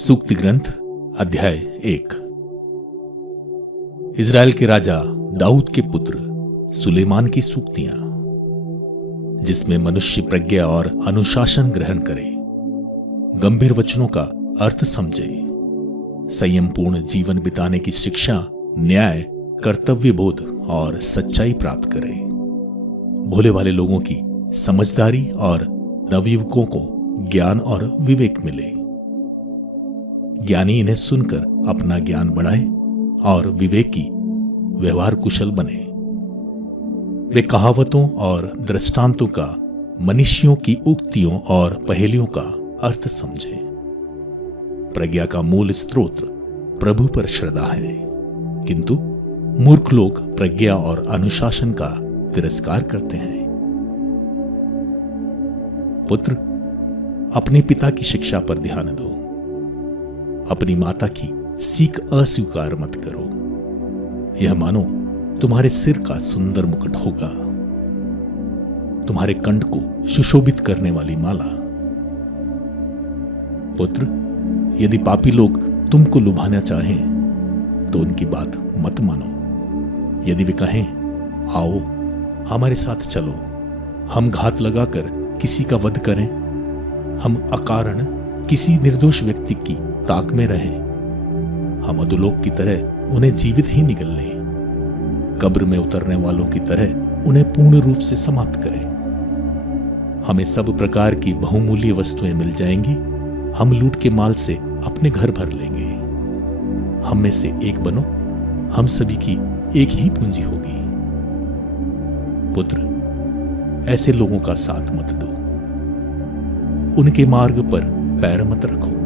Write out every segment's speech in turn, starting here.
सूक्ति ग्रंथ अध्याय 1। इज़राइल के राजा दाऊद के पुत्र सुलेमान की सूक्तियां, जिसमें मनुष्य प्रज्ञा और अनुशासन ग्रहण करे, गंभीर वचनों का अर्थ समझे, संयमपूर्ण जीवन बिताने की शिक्षा, न्याय, कर्तव्य बोध और सच्चाई प्राप्त करे। भोले भाले लोगों की समझदारी और नवयुवकों को ज्ञान और विवेक मिले। ज्ञानी इन्हें सुनकर अपना ज्ञान बढ़ाए और विवेकी व्यवहार कुशल बने। वे कहावतों और दृष्टांतों का, मनुष्यों की उक्तियों और पहेलियों का अर्थ समझे। प्रज्ञा का मूल स्रोत प्रभु पर श्रद्धा है, किंतु मूर्ख लोग प्रज्ञा और अनुशासन का तिरस्कार करते हैं। पुत्र, अपने पिता की शिक्षा पर ध्यान दो। अपनी माता की सीख अस्वीकार मत करो। यह मानो तुम्हारे सिर का सुंदर मुकुट होगा, तुम्हारे कंठ को सुशोभित करने वाली माला। पुत्र, यदि पापी लोग तुमको लुभाना चाहें तो उनकी बात मत मानो। यदि वे कहें, आओ हमारे साथ चलो, हम घात लगाकर किसी का वध करें, हम अकारण किसी निर्दोष व्यक्ति की ताक में रहें, हम अधोलोक की तरह उन्हें जीवित ही निगल लें, कब्र में उतरने वालों की तरह उन्हें पूर्ण रूप से समाप्त करें। हमें सब प्रकार की बहुमूल्य वस्तुएं मिल जाएंगी, हम लूट के माल से अपने घर भर लेंगे। हम में से एक बनो, हम सभी की एक ही पूंजी होगी। पुत्र, ऐसे लोगों का साथ मत दो, उनके मार्ग पर पैर मत रखो,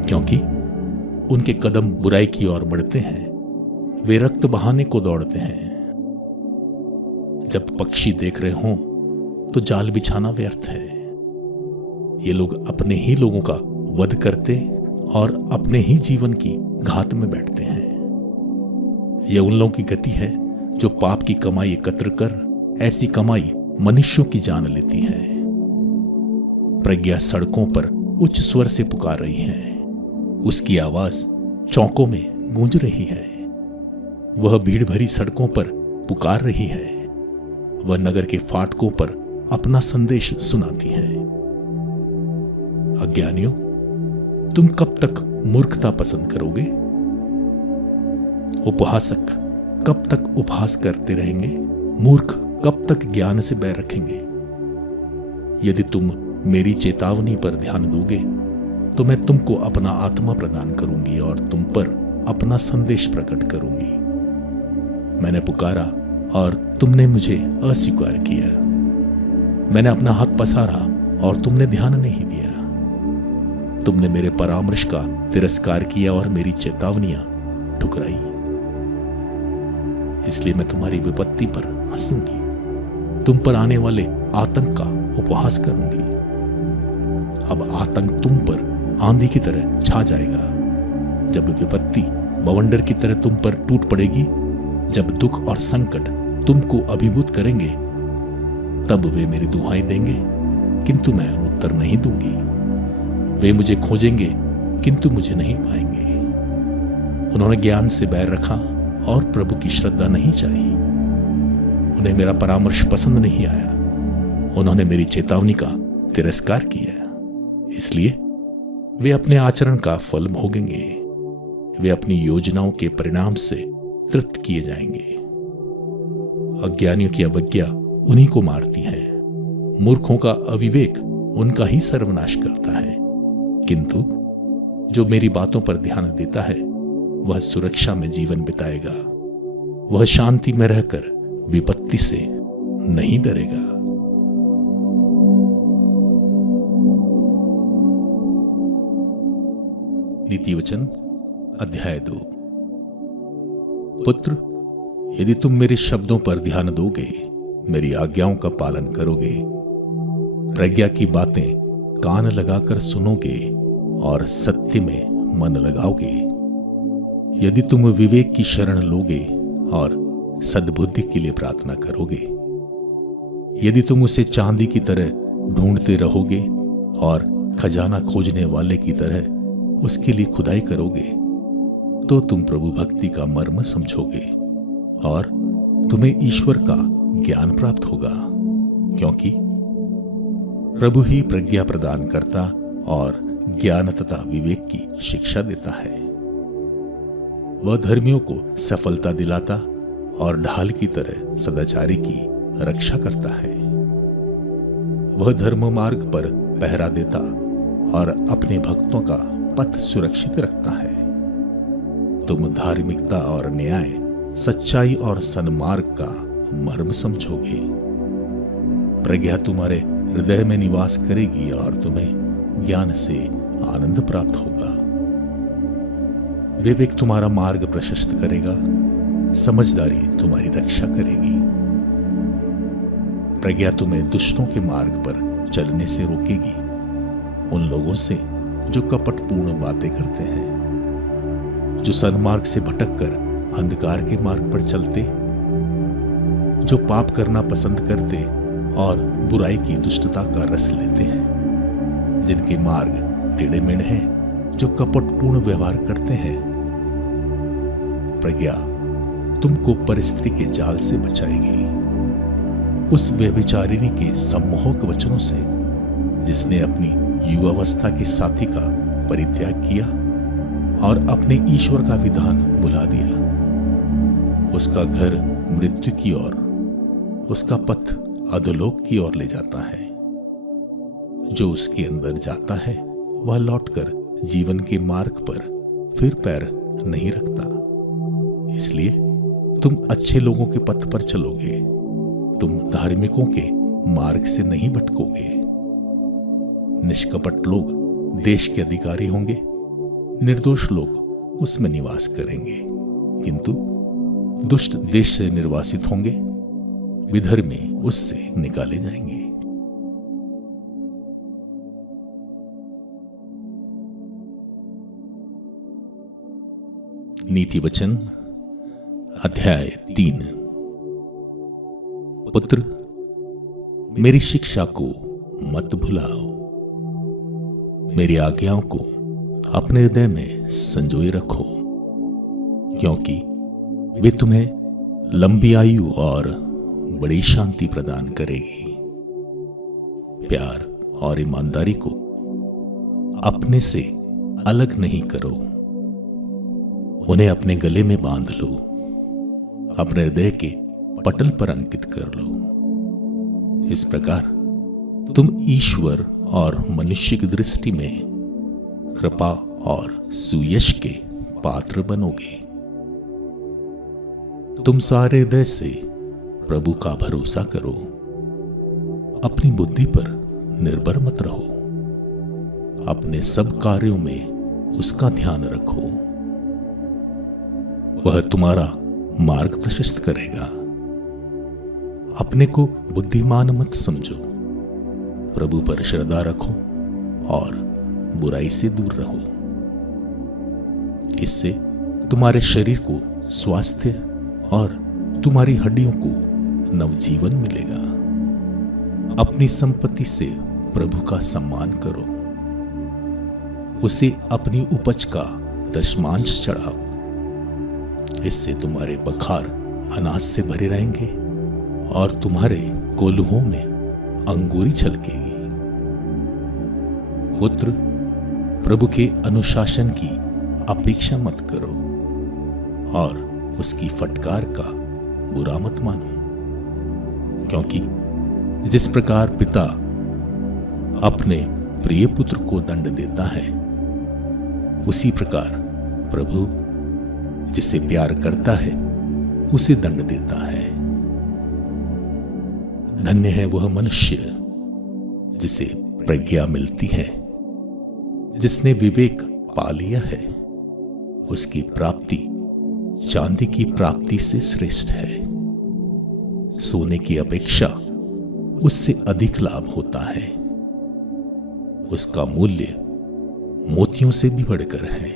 क्योंकि उनके कदम बुराई की ओर बढ़ते हैं, वे रक्त बहाने को दौड़ते हैं। जब पक्षी देख रहे हों तो जाल बिछाना व्यर्थ है। ये लोग अपने ही लोगों का वध करते और अपने ही जीवन की घात में बैठते हैं। यह उन लोगों की गति है जो पाप की कमाई एकत्र कर ऐसी कमाई मनुष्यों की जान लेती है। प्रज्ञा सड़कों पर उच्च स्वर से पुकार रही है, उसकी आवाज चौकों में गूंज रही है। वह भीड़ भरी सड़कों पर पुकार रही है, वह नगर के फाटकों पर अपना संदेश सुनाती है। अज्ञानियों, तुम कब तक मूर्खता पसंद करोगे? उपहासक कब तक उपहास करते रहेंगे? मूर्ख कब तक ज्ञान से बैर रखेंगे? यदि तुम मेरी चेतावनी पर ध्यान दोगे तो मैं तुमको अपना आत्मा प्रदान करूंगी और तुम पर अपना संदेश प्रकट करूंगी। मैंने पुकारा और तुमने मुझे अस्वीकार किया। मैंने अपना हाथ पसारा और तुमने ध्यान नहीं दिया। तुमने मेरे परामर्श का तिरस्कार किया और मेरी चेतावनियां ठुकराई। इसलिए मैं तुम्हारी विपत्ति पर हंसूंगी, तुम पर आने वाले आतंक का उपहास करूंगी। अब आतंक तुम पर आंधी की तरह छा जाएगा। जब विपत्ति बवंडर की तरह तुम पर टूट पड़ेगी, जब दुख और संकट तुमको अभिभूत करेंगे, तब वे मेरी दुहाई देंगे, किंतु मैं उत्तर नहीं दूंगी। वे मुझे खोजेंगे, किंतु मुझे नहीं पाएंगे। उन्होंने ज्ञान से बैर रखा और प्रभु की श्रद्धा नहीं चाही। उन्हें मेरा परामर्श पसंद नहीं आया, उन्होंने मेरी चेतावनी का तिरस्कार किया। इसलिए वे अपने आचरण का फल भोगेंगे, वे अपनी योजनाओं के परिणाम से तृप्त किए जाएंगे। अज्ञानियों की अवज्ञा उन्हीं को मारती है, मूर्खों का अविवेक उनका ही सर्वनाश करता है। किंतु जो मेरी बातों पर ध्यान देता है वह सुरक्षा में जीवन बिताएगा, वह शांति में रहकर विपत्ति से नहीं डरेगा। नीति वचन अध्याय 2। पुत्र, यदि तुम मेरे शब्दों पर ध्यान दोगे, मेरी आज्ञाओं का पालन करोगे, प्रज्ञा की बातें कान लगाकर सुनोगे और सत्य में मन लगाओगे, यदि तुम विवेक की शरण लोगे और सद्बुद्धि के लिए प्रार्थना करोगे, यदि तुम उसे चांदी की तरह ढूंढते रहोगे और खजाना खोजने वाले की तरह उसके लिए खुदाई करोगे तो तुम प्रभु भक्ति का मर्म समझोगे और तुम्हें ईश्वर का ज्ञान प्राप्त होगा, क्योंकि प्रभु ही प्रज्ञा प्रदान करता और ज्ञान तथा विवेक की शिक्षा देता है। वह धर्मियों को सफलता दिलाता और ढाल की तरह सदाचारी की रक्षा करता है। वह धर्म मार्ग पर पहरा देता और अपने भक्तों का पथ सुरक्षित रखता है। तुम धार्मिकता और न्याय, सच्चाई और सन्मार्ग का मर्म समझोगे। प्रज्ञा तुम्हारे हृदय में निवास करेगी और तुम्हें ज्ञान से आनंद प्राप्त होगा। विवेक तुम्हारा मार्ग प्रशस्त करेगा, समझदारी तुम्हारी रक्षा करेगी। प्रज्ञा तुम्हें दुष्टों के मार्ग पर चलने से रोकेगी, उन लोगों से जो कपटपूर्ण बातें करते हैं, जो सन्मार्ग से भटककर अंधकार के मार्ग पर चलते, जो पाप करना पसंद करते और बुराई की दुष्टता का रस लेते हैं, जिनके मार्ग टेढ़े मेढ़े हैं, जो कपटपूर्ण व्यवहार करते हैं। प्रज्ञा तुमको परस्त्री के जाल से बचाएगी, उस व्यभिचारिणी के सम्मोहक वचनों से जिसने अपनी युवावस्था के साथी का परित्याग किया और अपने ईश्वर का विधान भुला दिया। उसका घर मृत्यु की ओर, उसका पथ अधोलोक की ओर ले जाता है। जो उसके अंदर जाता है वह लौटकर जीवन के मार्ग पर फिर पैर नहीं रखता। इसलिए तुम अच्छे लोगों के पथ पर चलोगे, तुम धार्मिकों के मार्ग से नहीं भटकोगे। निष्कपट लोग देश के अधिकारी होंगे, निर्दोष लोग उसमें निवास करेंगे, किंतु दुष्ट देश से निर्वासित होंगे, विधर्मी उससे निकाले जाएंगे। नीति वचन अध्याय 3। पुत्र, मेरी शिक्षा को मत भुलाओ, मेरी आज्ञाओं को अपने हृदय में संजोए रखो, क्योंकि वे तुम्हें लंबी आयु और बड़ी शांति प्रदान करेगी। प्यार और ईमानदारी को अपने से अलग नहीं करो, उन्हें अपने गले में बांध लो, अपने हृदय के पटल पर अंकित कर लो। इस प्रकार तुम ईश्वर और मनुष्य की दृष्टि में कृपा और सुयश के पात्र बनोगे। तुम सारे हृदय से प्रभु का भरोसा करो, अपनी बुद्धि पर निर्भर मत रहो, अपने सब कार्यों में उसका ध्यान रखो। वह तुम्हारा मार्ग प्रशस्त करेगा। अपने को बुद्धिमान मत समझो, प्रभु पर श्रद्धा रखो और बुराई से दूर रहो। इससे तुम्हारे शरीर को स्वास्थ्य और तुम्हारी हड्डियों को नवजीवन मिलेगा। अपनी संपत्ति से प्रभु का सम्मान करो, उसे अपनी उपज का दशमांश चढ़ाओ। इससे तुम्हारे बखार अनाज से भरे रहेंगे और तुम्हारे कोल्हुओं में अंगूरी छलकेगी। पुत्र, प्रभु के अनुशासन की अपेक्षा मत करो और उसकी फटकार का बुरा मत मानो, क्योंकि जिस प्रकार पिता अपने प्रिय पुत्र को दंड देता है, उसी प्रकार प्रभु जिसे प्यार करता है उसे दंड देता है। धन्य है वह मनुष्य जिसे प्रज्ञा मिलती है, जिसने विवेक पा लिया है। उसकी प्राप्ति चांदी की प्राप्ति से श्रेष्ठ है। सोने की अपेक्षा उससे अधिक लाभ होता है। उसका मूल्य मोतियों से भी बढ़कर है।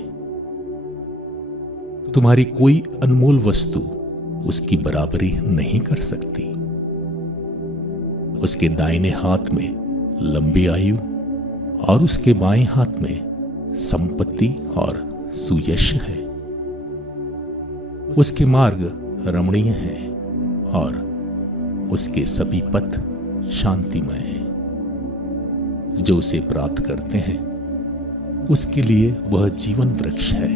तुम्हारी कोई अनमोल वस्तु उसकी बराबरी नहीं कर सकती। उसके दाहिने हाथ में लंबी आयु और उसके बाएं हाथ में संपत्ति और सुयश है। उसके मार्ग रमणीय हैं और उसके सभी पथ शांतिमय हैं। जो उसे प्राप्त करते हैं उसके लिए वह जीवन वृक्ष है।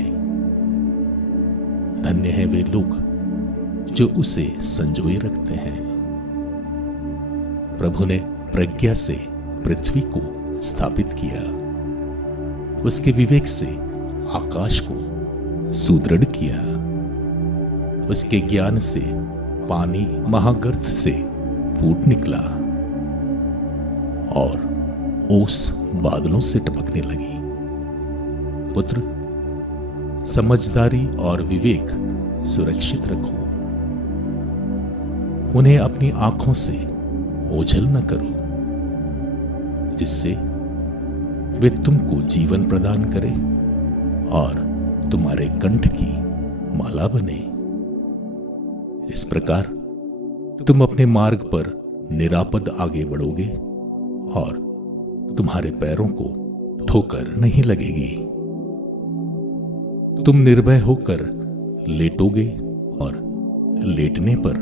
धन्य है वे लोग जो उसे संजोए रखते हैं। प्रभु ने प्रज्ञा से पृथ्वी को स्थापित किया, उसके विवेक से आकाश को सुदृढ़ किया, उसके ज्ञान से पानी महागर्त से फूट निकला और ओस बादलों से टपकने लगी। पुत्र, समझदारी और विवेक सुरक्षित रखो, उन्हें अपनी आंखों से ओझल न करो, जिससे वे तुमको जीवन प्रदान करें और तुम्हारे कंठ की माला बने। इस प्रकार तुम अपने मार्ग पर निरापद आगे बढ़ोगे और तुम्हारे पैरों को ठोकर नहीं लगेगी। तुम निर्भय होकर लेटोगे और लेटने पर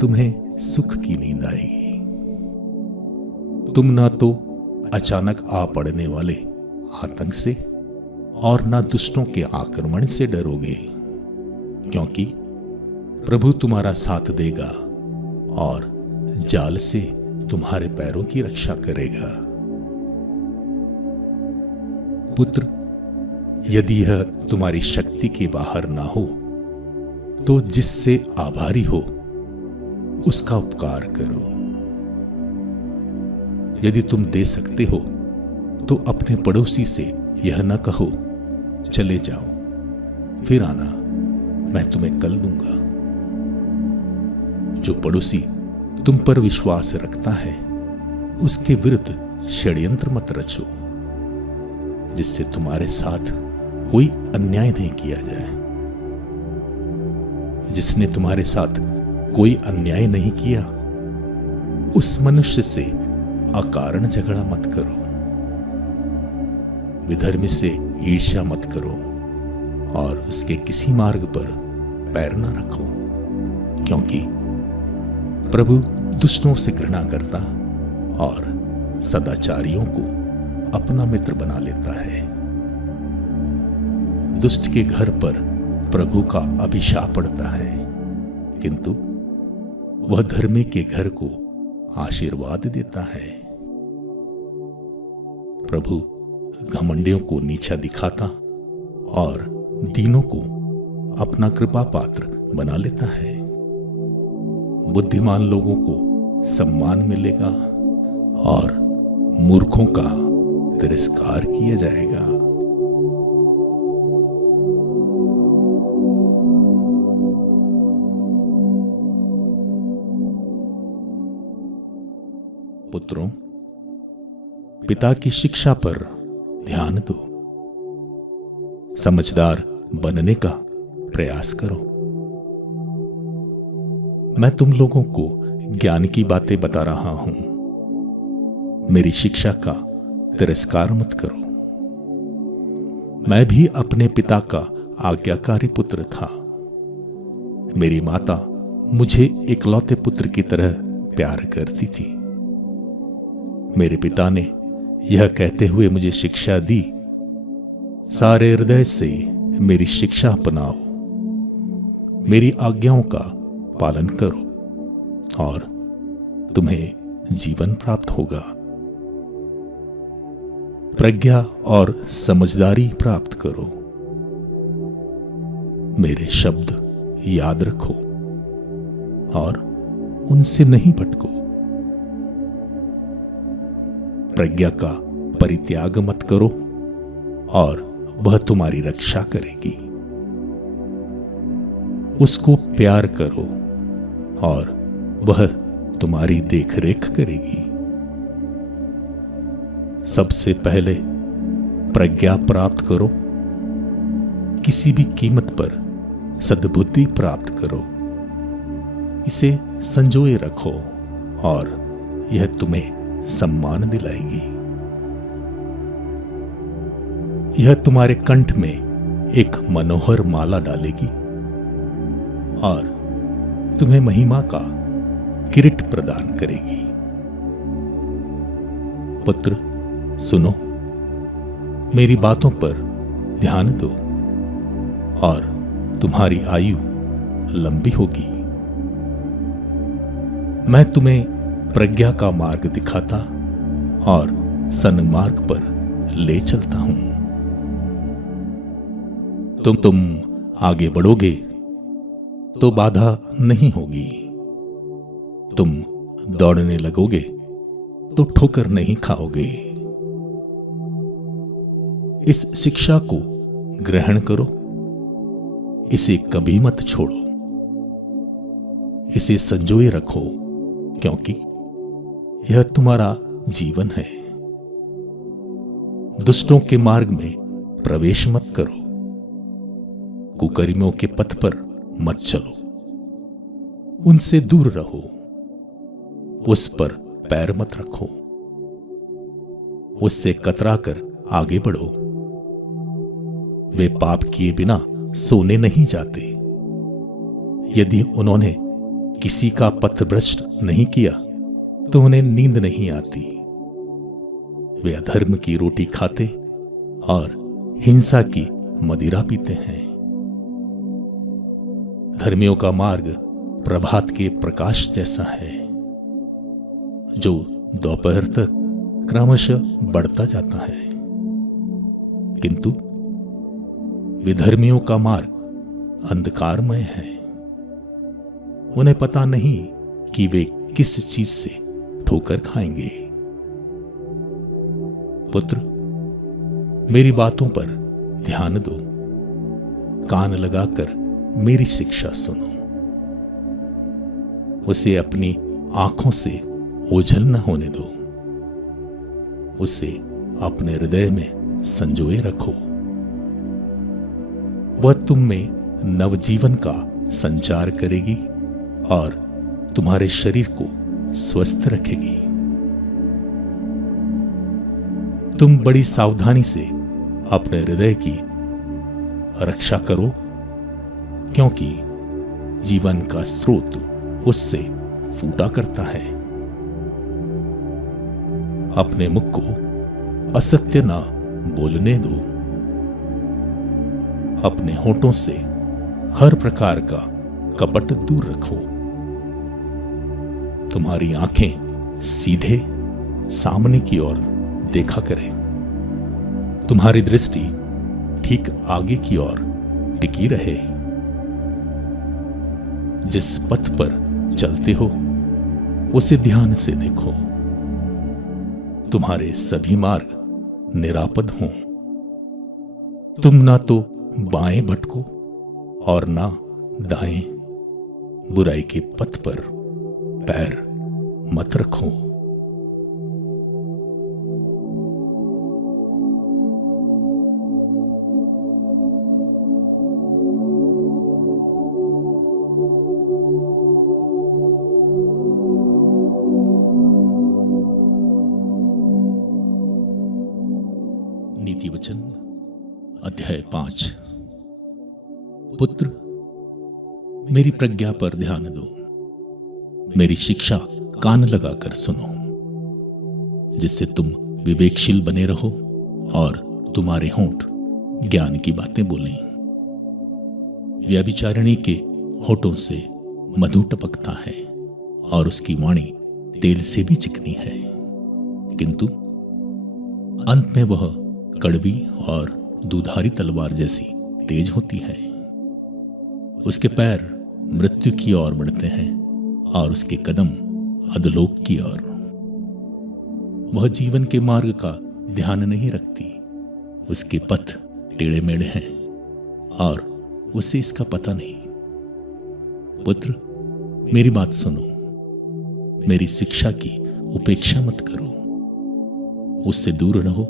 तुम्हें सुख की नींद आएगी। तुम ना तो अचानक आ पड़ने वाले आतंक से और ना दुष्टों के आक्रमण से डरोगे, क्योंकि प्रभु तुम्हारा साथ देगा और जाल से तुम्हारे पैरों की रक्षा करेगा। पुत्र, यदि यह तुम्हारी शक्ति के बाहर ना हो तो जिससे आभारी हो उसका उपकार करो। यदि तुम दे सकते हो तो अपने पड़ोसी से यह न कहो चले जाओ फिर आना, मैं तुम्हें कल दूंगा। जो पड़ोसी तुम पर विश्वास रखता है उसके विरुद्ध षड्यंत्र मत रचो, जिससे तुम्हारे साथ कोई अन्याय नहीं किया जाए। जिसने तुम्हारे साथ कोई अन्याय नहीं किया उस मनुष्य से अकारण झगड़ा मत करो। विधर्मी से ईर्ष्या मत करो और उसके किसी मार्ग पर पैर न रखो, क्योंकि प्रभु दुष्टों से घृणा करता और सदाचारियों को अपना मित्र बना लेता है। दुष्ट के घर पर प्रभु का अभिशाप पड़ता है, किंतु वह धर्मी के घर को आशीर्वाद देता है। प्रभु घमंडियों को नीचा दिखाता और दीनों को अपना कृपा पात्र बना लेता है। बुद्धिमान लोगों को सम्मान मिलेगा और मूर्खों का तिरस्कार किया जाएगा। पुत्रों, पिता की शिक्षा पर ध्यान दो, समझदार बनने का प्रयास करो। मैं तुम लोगों को ज्ञान की बातें बता रहा हूं, मेरी शिक्षा का तिरस्कार मत करो। मैं भी अपने पिता का आज्ञाकारी पुत्र था। मेरी माता मुझे इकलौते पुत्र की तरह प्यार करती थी। मेरे पिता ने यह कहते हुए मुझे शिक्षा दी, सारे हृदय से मेरी शिक्षा अपनाओ, मेरी आज्ञाओं का पालन करो और तुम्हें जीवन प्राप्त होगा। प्रज्ञा और समझदारी प्राप्त करो। मेरे शब्द याद रखो और उनसे नहीं भटको। प्रज्ञा का परित्याग मत करो और वह तुम्हारी रक्षा करेगी। उसको प्यार करो और वह तुम्हारी देखरेख करेगी। सबसे पहले प्रज्ञा प्राप्त करो, किसी भी कीमत पर सद्बुद्धि प्राप्त करो। इसे संजोए रखो और यह तुम्हें सम्मान दिलाएगी। यह तुम्हारे कंठ में एक मनोहर माला डालेगी और तुम्हें महिमा का किरीट प्रदान करेगी। पुत्र, सुनो, मेरी बातों पर ध्यान दो और तुम्हारी आयु लंबी होगी। मैं तुम्हें प्रज्ञा का मार्ग दिखाता और सन्मार्ग पर ले चलता हूं। तुम आगे बढ़ोगे तो बाधा नहीं होगी। तुम दौड़ने लगोगे तो ठोकर नहीं खाओगे। इस शिक्षा को ग्रहण करो, इसे कभी मत छोड़ो, इसे संजोए रखो, क्योंकि यह तुम्हारा जीवन है। दुष्टों के मार्ग में प्रवेश मत करो, कुकर्मियों के पथ पर मत चलो, उनसे दूर रहो, उस पर पैर मत रखो, उससे कतरा कर आगे बढ़ो। वे पाप किए बिना सोने नहीं जाते। यदि उन्होंने किसी का पथभ्रष्ट नहीं किया तो उन्हें नींद नहीं आती। वे अधर्म की रोटी खाते और हिंसा की मदिरा पीते हैं। धर्मियों का मार्ग प्रभात के प्रकाश जैसा है, जो दोपहर तक क्रमशः बढ़ता जाता है, किंतु विधर्मियों का मार्ग अंधकारमय है। उन्हें पता नहीं कि वे किस चीज से ठोकर खाएंगे। पुत्र, मेरी बातों पर ध्यान दो, कान लगाकर मेरी शिक्षा सुनो, उसे अपनी आंखों से ओझल न होने दो, उसे अपने हृदय में संजोए रखो। वह तुम में नवजीवन का संचार करेगी और तुम्हारे शरीर को स्वस्थ रखेगी। तुम बड़ी सावधानी से अपने हृदय की रक्षा करो, क्योंकि जीवन का स्रोत उससे फूटा करता है। अपने मुख को असत्य ना बोलने दो, अपने होठों से हर प्रकार का कपट दूर रखो। तुम्हारी आंखें सीधे सामने की ओर देखा करें, तुम्हारी दृष्टि ठीक आगे की ओर टिकी रहे। जिस पथ पर चलते हो उसे ध्यान से देखो, तुम्हारे सभी मार्ग निरापद हों। तुम ना तो बाएं भटको और ना दाएं, बुराई के पथ पर पैर मत रखो। नीति वचन अध्याय 5। पुत्र, मेरी प्रज्ञा पर ध्यान दो, मेरी शिक्षा कान लगाकर सुनो, जिससे तुम विवेकशील बने रहो और तुम्हारे होंठ ज्ञान की बातें बोलें। व्यभिचारिणी के होठों से मधु टपकता है और उसकी वाणी तेल से भी चिकनी है, किंतु अंत में वह कड़वी और दुधारी तलवार जैसी तेज होती है। उसके पैर मृत्यु की ओर बढ़ते हैं और उसके कदम अधोलोक की ओर। वह जीवन के मार्ग का ध्यान नहीं रखती, उसके पथ टेढ़े मेढ़े हैं और उसे इसका पता नहीं। पुत्र, मेरी बात सुनो, मेरी शिक्षा की उपेक्षा मत करो, उससे दूर रहो,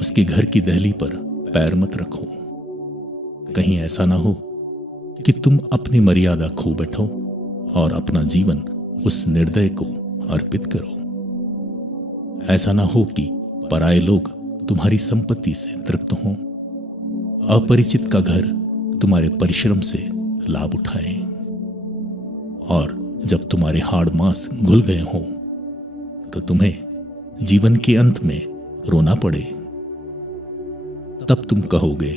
उसके घर की दहली पर पैर मत रखो। कहीं ऐसा ना हो कि तुम अपनी मर्यादा खो बैठो और अपना जीवन उस निर्दय को अर्पित करो। ऐसा ना हो कि पराये लोग तुम्हारी संपत्ति से तृप्त हों, अपरिचित का घर तुम्हारे परिश्रम से लाभ उठाए, और जब तुम्हारे हाड़ मांस घुल गए हों तो तुम्हें जीवन के अंत में रोना पड़े। तब तुम कहोगे,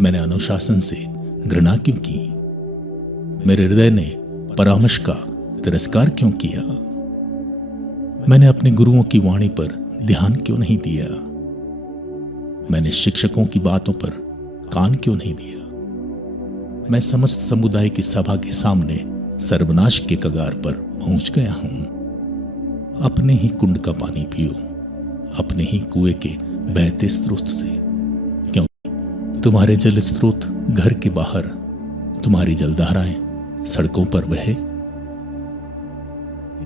मैंने अनुशासन से घृणा क्यों की, मेरे हृदय ने परामर्श का तिरस्कार क्यों किया, मैंने अपने गुरुओं की वाणी पर ध्यान क्यों नहीं दिया, मैंने शिक्षकों की बातों पर कान क्यों नहीं दिया, मैं समस्त समुदाय की सभा के सामने सर्वनाश के कगार पर पहुंच गया हूं। अपने ही कुंड का पानी पियो, अपने ही कुएं के बहते स्रोत से, क्योंकि तुम्हारे जल स्रोत घर के बाहर, तुम्हारी जलधाराएं सड़कों पर बहे,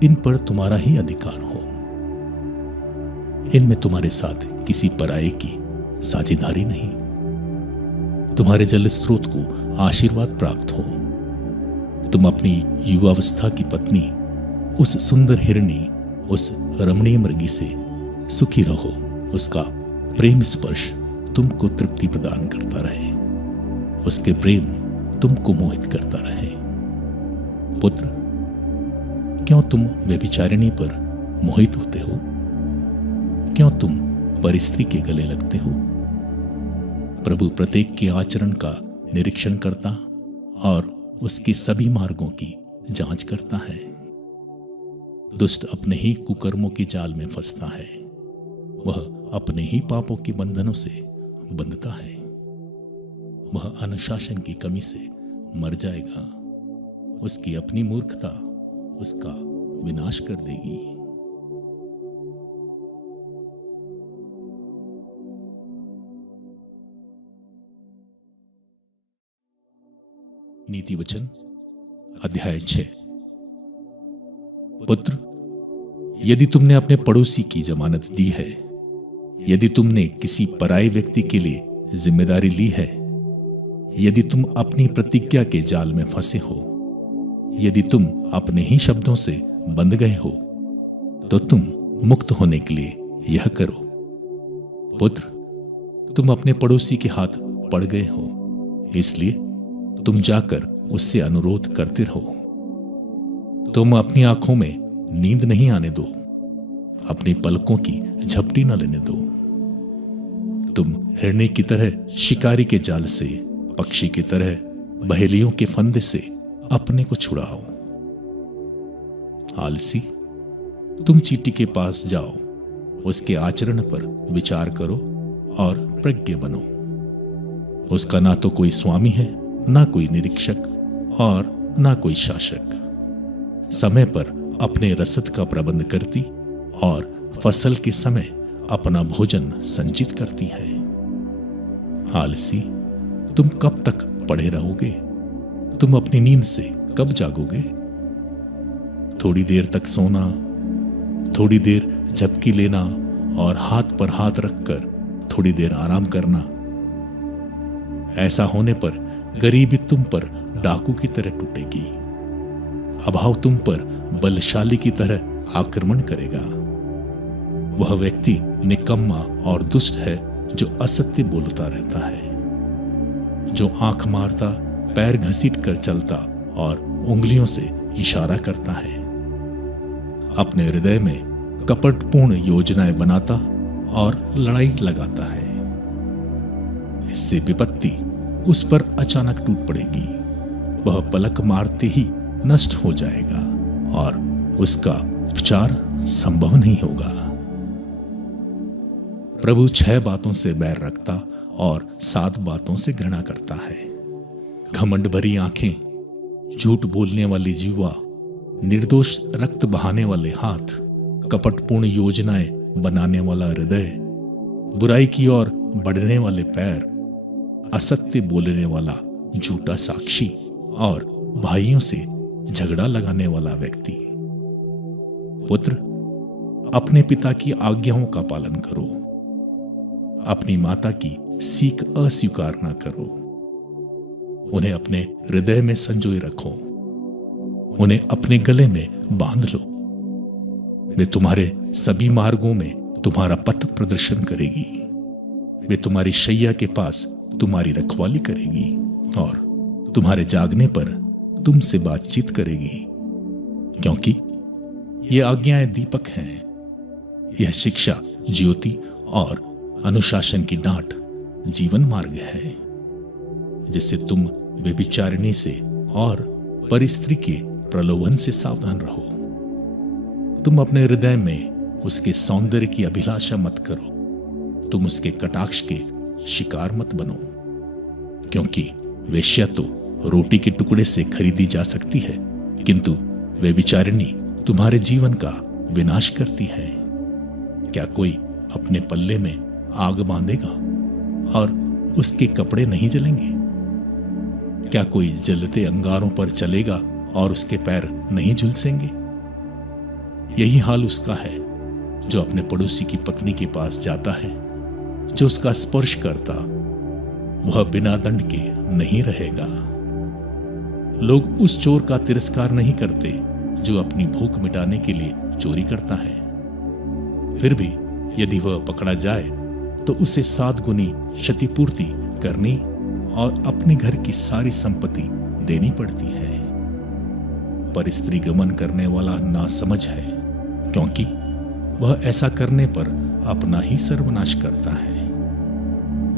इन पर तुम्हारा ही अधिकार हो, इनमें तुम्हारे साथ किसी पराये की साझेदारी नहीं। तुम्हारे जल स्रोत को आशीर्वाद प्राप्त हो, तुम अपनी युवावस्था की पत्नी, उस सुंदर हिरणी, उस रमणीय मृगी से सुखी रहो, उसका प्रेम स्पर्श तुमको तृप्ति प्रदान करता रहे, उसके प्रेम तुमको मोहित करता रहे। पुत्र, क्यों तुम व्यभिचारिणी पर मोहित होते हो, क्यों तुम परिस्त्री के गले लगते हो? प्रभु प्रत्येक के आचरण का निरीक्षण करता और उसके सभी मार्गों की जांच करता है। दुष्ट अपने ही कुकर्मों के जाल में फंसता है, वह अपने ही पापों के बंधनों से बंधता है, वह अनुशासन की कमी से मर जाएगा, उसकी अपनी मूर्खता उसका विनाश कर देगी। नीति वचन अध्याय 6। पुत्र, यदि तुमने अपने पड़ोसी की जमानत दी है, यदि तुमने किसी पराये व्यक्ति के लिए जिम्मेदारी ली है, यदि तुम अपनी प्रतिज्ञा के जाल में फंसे हो, यदि तुम अपने ही शब्दों से बंध गए हो, तो तुम मुक्त होने के लिए यह करो। पुत्र, तुम अपने पड़ोसी के हाथ पड़ गए हो, इसलिए तुम जाकर उससे अनुरोध करते रहो। तुम अपनी आंखों में नींद नहीं आने दो, अपनी पलकों की झपटी न लेने दो। तुम हिरणी की तरह शिकारी के जाल से, पक्षी की तरह बहेलियों के फंदे से अपने को छुड़ाओ। आलसी, तुम चींटी के पास जाओ, उसके आचरण पर विचार करो और प्रज्ञ बनो। उसका ना तो कोई स्वामी है, ना कोई निरीक्षक और ना कोई शासक। समय पर अपने रसद का प्रबंध करती और फसल के समय अपना भोजन संचित करती है। आलसी, तुम कब तक पड़े रहोगे? तुम अपनी नींद से कब जागोगे? थोड़ी देर तक सोना, थोड़ी देर झपकी लेना और हाथ पर हाथ रखकर थोड़ी देर आराम करना। ऐसा होने पर गरीबी तुम पर डाकू की तरह टूटेगी, अभाव तुम पर बलशाली की तरह आक्रमण करेगा। वह व्यक्ति निकम्मा और दुष्ट है जो असत्य बोलता रहता है, जो आंख मारता, पैर घसीट कर चलता और उंगलियों से इशारा करता है, अपने हृदय में कपटपूर्ण योजनाएं बनाता और लड़ाई लगाता है। इससे विपत्ति उस पर अचानक टूट पड़ेगी, वह पलक मारते ही नष्ट हो जाएगा और उसका उपचार संभव नहीं होगा। प्रभु 6 बातों से बैर रखता और 7 बातों से घृणा करता है: घमंड भरी आंखें, झूठ बोलने वाली जीवा, निर्दोष रक्त बहाने वाले हाथ, कपटपूर्ण योजनाएं बनाने वाला हृदय, बुराई की ओर बढ़ने वाले पैर, असत्य बोलने वाला झूठा साक्षी और भाइयों से झगड़ा लगाने वाला व्यक्ति। पुत्र, अपने पिता की आज्ञाओं का पालन करो, अपनी माता की सीख अस्वीकार न करो। उन्हें अपने हृदय में संजोए रखो, उन्हें अपने गले में बांध लो। वे तुम्हारे सभी मार्गों में तुम्हारा पथ प्रदर्शन करेगी। वे तुम्हारी शैया के पास तुम्हारी रखवाली करेगी और तुम्हारे जागने पर तुमसे बातचीत करेगी, क्योंकि ये आज्ञाएं दीपक हैं। यह शिक्षा ज्योति और अनुशासन की डांट जीवन मार्ग है, जिससे तुम व्यभिचारिणी से और परिस्त्री के प्रलोभन से सावधान रहो। तुम अपने हृदय में उसके सौंदर्य की अभिलाषा मत करो। तुम उसके कटाक्ष के शिकार मत बनो, क्योंकि वेश्या तो रोटी के टुकड़े से खरीदी जा सकती है, किंतु व्यभिचारिणी तुम्हारे जीवन का विनाश करती है। क्या कोई अपने पल्ले में आग बांधेगा और उसके कपड़े नहीं जलेंगे? क्या कोई जलते अंगारों पर चलेगा और उसके पैर नहीं झुलसेंगे? यही हाल उसका है जो अपने पड़ोसी की पत्नी के पास जाता है। जो उसका स्पर्श करता वह बिना दंड के नहीं रहेगा। लोग उस चोर का तिरस्कार नहीं करते जो अपनी भूख मिटाने के लिए चोरी करता है। फिर भी यदि वह पकड़ा जाए तो उसे 7 गुनी क्षतिपूर्ति करनी और अपने घर की सारी संपत्ति देनी पड़ती है। पर स्त्री गमन करने वाला नासमझ है, क्योंकि वह ऐसा करने पर अपना ही सर्वनाश करता है।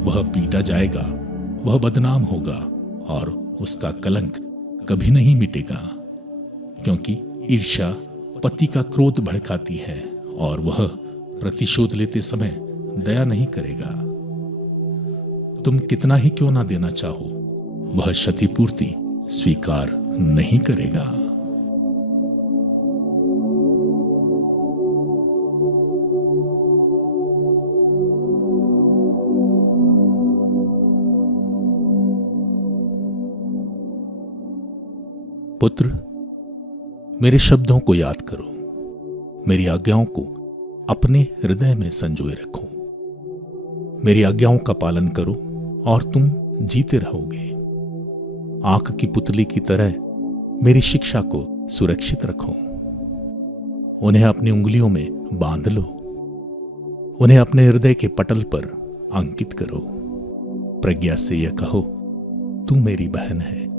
वह पीटा जाएगा, वह बदनाम होगा और उसका कलंक कभी नहीं मिटेगा, क्योंकि ईर्ष्या पति का क्रोध भड़काती है और वह प्रतिशोध लेते समय दया नहीं करेगा। तुम कितना ही क्यों ना देना चाहो, वह क्षतिपूर्ति स्वीकार नहीं करेगा। पुत्र, मेरे शब्दों को याद करो, मेरी आज्ञाओं को अपने हृदय में संजोए रखो। मेरी आज्ञाओं का पालन करो और तुम जीते रहोगे। आंख की पुतली की तरह मेरी शिक्षा को सुरक्षित रखो। उन्हें अपनी उंगलियों में बांध लो। उन्हें अपने हृदय के पटल पर अंकित करो। प्रज्ञा से यह कहो, तू मेरी बहन है।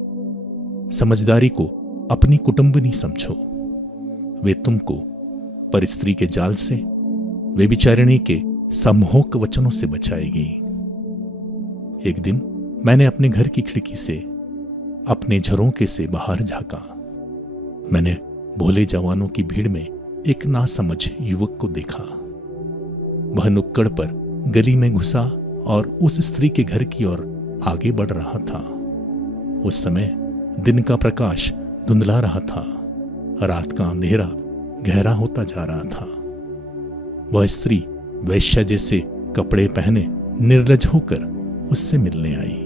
समझदारी को अपनी कुटुंबनी समझो। वे तुमको परिस्त्री के जाल से, व्यभिचारिणी के सम्मोहक वचनों से बचाएगी। एक दिन मैंने अपने घर की खिड़की से अपने झरोखे से बाहर झांका। मैंने भोले जवानों की भीड़ में एक नासमझ युवक को देखा। वह नुक्कड़ पर गली में घुसा और उस स्त्री के घर की ओर आगे बढ़ रहा था। उस समय दिन का प्रकाश धुंधला रहा था। रात का अंधेरा गहरा होता जा रहा था। वह स्त्री वैश्या जैसे कपड़े पहने निर्लज होकर उससे मिलने आई।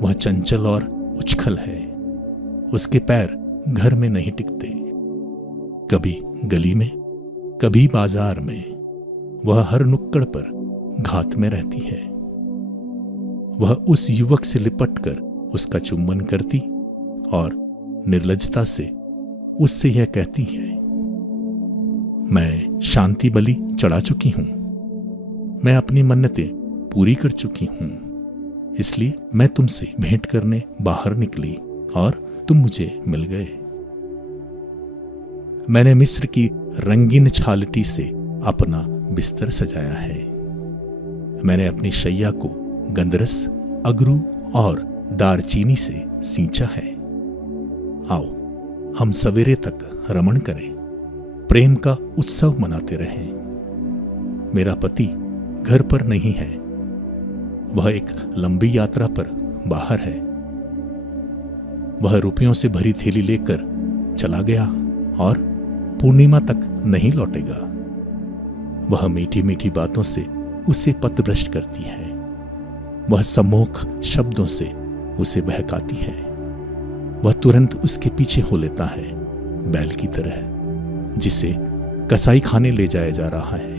वह चंचल और उछल है। उसके पैर घर में नहीं टिकते। कभी गली में, कभी बाजार में। वह हर नुक्कड़ पर घात में रहती है। वह उस युवक से लिपटकर उसका चुंबन करती और निर्लजता से उससे यह कहती है, मैं शांति बलि चढ़ा चुकी हूं। मैं अपनी मन्नतें पूरी कर चुकी हूं। इसलिए मैं तुमसे भेंट करने बाहर निकली और तुम मुझे मिल गए। मैंने मिस्र की रंगीन छालटी से अपना बिस्तर सजाया है। मैंने अपनी शैया को गंधरस, अगरू और दारचीनी से सींचा है। आओ हम सवेरे तक रमण करें, प्रेम का उत्सव मनाते रहें। मेरा पति घर पर नहीं है। वह एक लंबी यात्रा पर बाहर है। वह रुपयों से भरी थैली लेकर चला गया और पूर्णिमा तक नहीं लौटेगा। वह मीठी मीठी बातों से उसे पथभ्रष्ट करती है। वह सम्मोहक शब्दों से उसे बहकाती है। वह तुरंत उसके पीछे हो लेता है, बैल की तरह जिसे कसाई खाने ले जाया जा रहा है।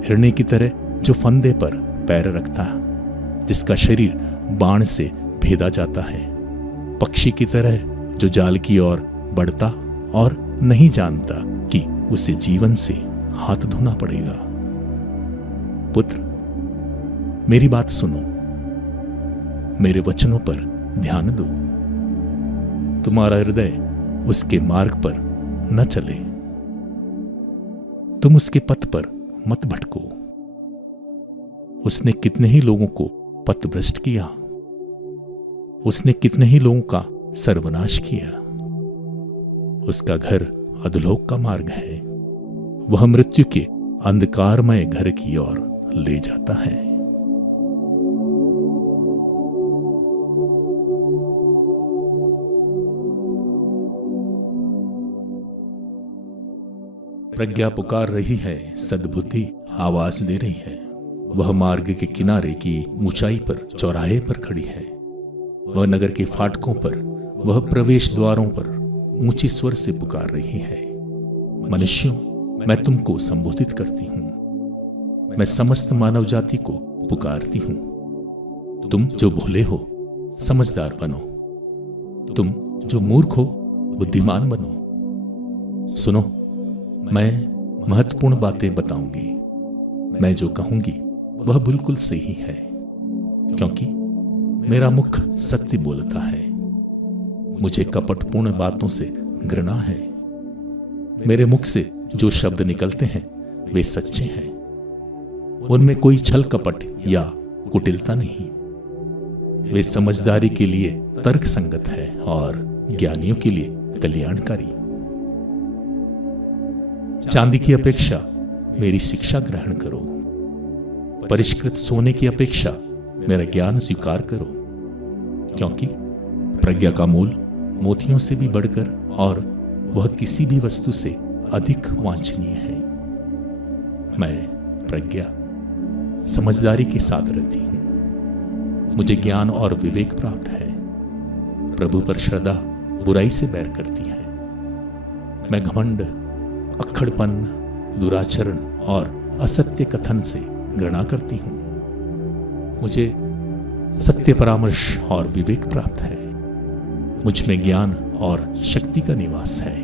हिरणे की तरह जो फंदे पर पैर रखता है, जिसका शरीर बाण से भेदा जाता है। पक्षी की तरह जो जाल की ओर बढ़ता और नहीं जानता कि उसे जीवन से हाथ धोना पड़ेगा। पुत्र, मेरी बात सुनो, मेरे वचनों पर ध्यान दो। तुम्हारा हृदय उसके मार्ग पर न चले, तुम उसके पथ पर मत भटको। उसने कितने ही लोगों को पथभ्रष्ट किया, उसने कितने ही लोगों का सर्वनाश किया। उसका घर अधोलोक का मार्ग है, वह मृत्यु के अंधकारमय घर की ओर ले जाता है। प्रज्ञा पुकार रही है, सद्बुद्धि आवाज दे रही है। वह मार्ग के किनारे की ऊंचाई पर चौराहे पर खड़ी है। वह नगर के फाटकों पर, वह प्रवेश द्वारों पर ऊंची स्वर से पुकार रही है। मनुष्यों, मैं तुमको संबोधित करती हूं, मैं समस्त मानव जाति को पुकारती हूं। तुम जो भोले हो, समझदार बनो। तुम जो मूर्ख हो, बुद्धिमान बनो। सुनो, मैं महत्वपूर्ण बातें बताऊंगी। मैं जो कहूंगी वह बिल्कुल सही है, क्योंकि मेरा मुख सत्य बोलता है। मुझे कपटपूर्ण बातों से घृणा है। मेरे मुख से जो शब्द निकलते हैं वे सच्चे हैं, उनमें कोई छल कपट या कुटिलता नहीं। वे समझदारी के लिए तर्क संगत है और ज्ञानियों के लिए कल्याणकारी। चांदी की अपेक्षा मेरी शिक्षा ग्रहण करो, परिष्कृत सोने की अपेक्षा मेरा ज्ञान स्वीकार करो, क्योंकि प्रज्ञा का मूल मोतियों से भी बढ़कर और वह किसी भी वस्तु से अधिक वांछनीय है। मैं प्रज्ञा समझदारी के साथ रहती हूं। मुझे ज्ञान और विवेक प्राप्त है। प्रभु पर श्रद्धा बुराई से बैर करती है। मैं घमंड, अक्खड़पन, दुराचरण और असत्य कथन से घृणा करती हूं। मुझे सत्य परामर्श और विवेक प्राप्त है। मुझ में ज्ञान और शक्ति का निवास है।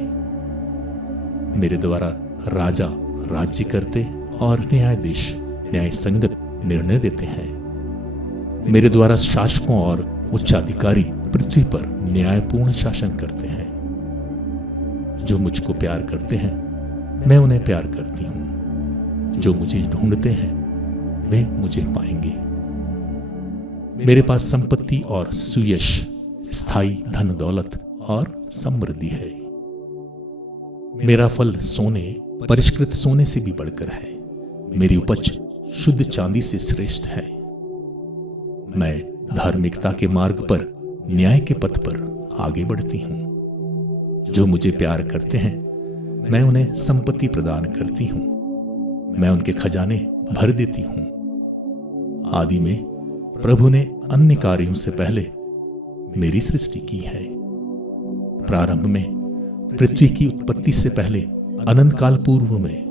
मेरे द्वारा राजा राज्य करते और न्यायाधीश न्याय संगत निर्णय देते हैं। मेरे द्वारा शासकों और उच्चाधिकारी पृथ्वी पर न्यायपूर्ण शासन करते हैं। जो मुझको प्यार करते हैं मैं उन्हें प्यार करती हूं। जो मुझे ढूंढते हैं वे मुझे पाएंगे। मेरे पास संपत्ति और सुयश, स्थायी धन दौलत और समृद्धि है। मेरा फल सोने, परिष्कृत सोने से भी बढ़कर है। मेरी उपज शुद्ध चांदी से श्रेष्ठ है। मैं धार्मिकता के मार्ग पर, न्याय के पथ पर आगे बढ़ती हूं। जो मुझे प्यार करते हैं मैं उन्हें संपत्ति प्रदान करती हूं। मैं उनके खजाने भर देती हूं। आदि में प्रभु ने अन्य कार्यों से पहले मेरी सृष्टि की है। प्रारंभ में पृथ्वी की उत्पत्ति से पहले अनंत काल पूर्व में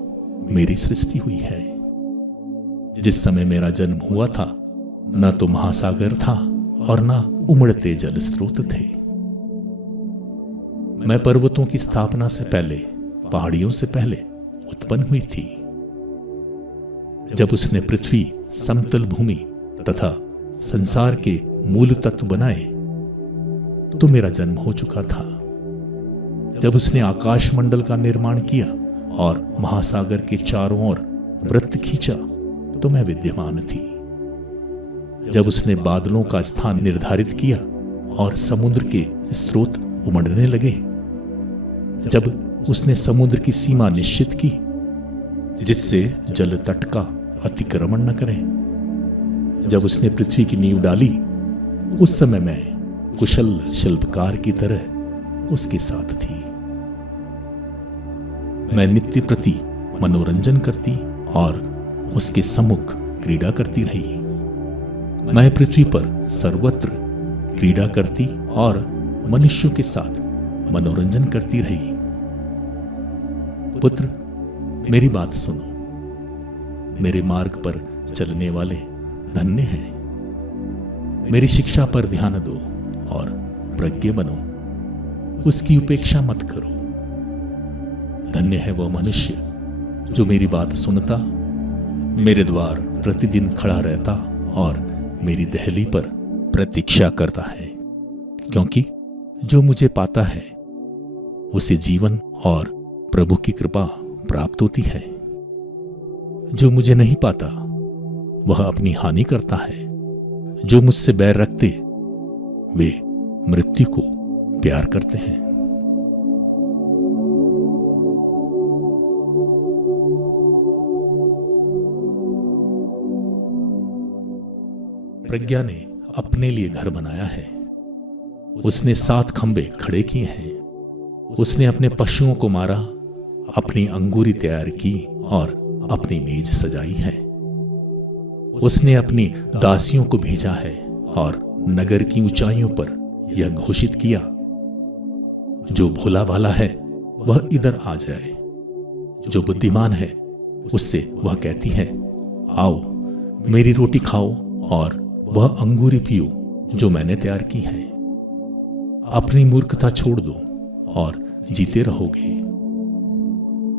मेरी सृष्टि हुई है। जिस समय मेरा जन्म हुआ था न तो महासागर था और न उमड़ते जल स्रोत थे। मैं पर्वतों की स्थापना से पहले, पहाड़ियों से पहले उत्पन्न हुई थी। जब उसने पृथ्वी, समतल भूमि तथा संसार के मूल तत्व बनाए तो मेरा जन्म हो चुका था। जब उसने आकाश मंडल का निर्माण किया और महासागर के चारों ओर वृत्त खींचा तो मैं विद्यमान थी। जब उसने बादलों का स्थान निर्धारित किया और समुद्र के स्रोत उमड़ने लगे, जब उसने समुद्र की सीमा निश्चित की जिससे जल तट का अतिक्रमण न करे, जब उसने पृथ्वी की नींव डाली, उस समय मैं कुशल शिल्पकार की तरह उसके साथ थी। मैं नित्य प्रति मनोरंजन करती और उसके सम्मुख क्रीड़ा करती रही। मैं पृथ्वी पर सर्वत्र क्रीड़ा करती और मनुष्यों के साथ मनोरंजन करती रही। पुत्र, मेरी बात सुनो। मेरे मार्ग पर चलने वाले धन्य हैं। मेरी शिक्षा पर ध्यान दो और प्रज्ञ बनो। उसकी उपेक्षा मत करो। धन्य है वह मनुष्य जो मेरी बात सुनता, मेरे द्वार प्रतिदिन खड़ा रहता और मेरी दहली पर प्रतीक्षा करता है, क्योंकि जो मुझे पाता है उसे जीवन और प्रभु की कृपा प्राप्त होती है। जो मुझे नहीं पाता वह अपनी हानि करता है। जो मुझसे बैर रखते वे मृत्यु को प्यार करते हैं। प्रज्ञा ने अपने लिए घर बनाया है। उसने 7 खंबे खड़े किए हैं। उसने अपने पशुओं को मारा, अपनी अंगूरी तैयार की और अपनी मेज सजाई है। उसने अपनी दासियों को भेजा है और नगर की ऊंचाइयों पर यह घोषित किया, जो भोला भाला है वह इधर आ जाए। जो बुद्धिमान है उससे वह कहती है, आओ मेरी रोटी खाओ और वह अंगूरी पियो जो मैंने तैयार की है। अपनी मूर्खता छोड़ दो और जीते रहोगे।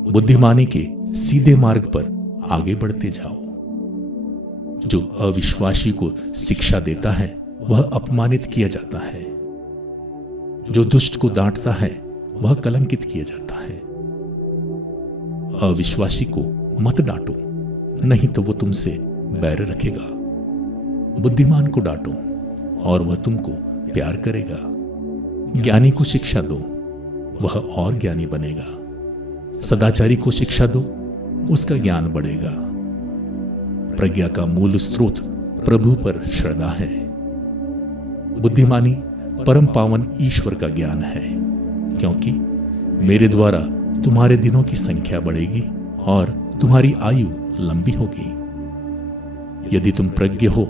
बुद्धिमानी के सीधे मार्ग पर आगे बढ़ते जाओ। जो अविश्वासी को शिक्षा देता है वह अपमानित किया जाता है। जो दुष्ट को डांटता है वह कलंकित किया जाता है। अविश्वासी को मत डांटो, नहीं तो वो तुमसे बैर रखेगा। बुद्धिमान को डांटो और वह तुमको प्यार करेगा। ज्ञानी को शिक्षा दो, वह और ज्ञानी बनेगा। सदाचारी को शिक्षा दो, उसका ज्ञान बढ़ेगा। प्रज्ञा का मूल स्रोत प्रभु पर श्रद्धा है। बुद्धिमानी परम पावन ईश्वर का ज्ञान है, क्योंकि मेरे द्वारा तुम्हारे दिनों की संख्या बढ़ेगी और तुम्हारी आयु लंबी होगी। यदि तुम प्रज्ञ हो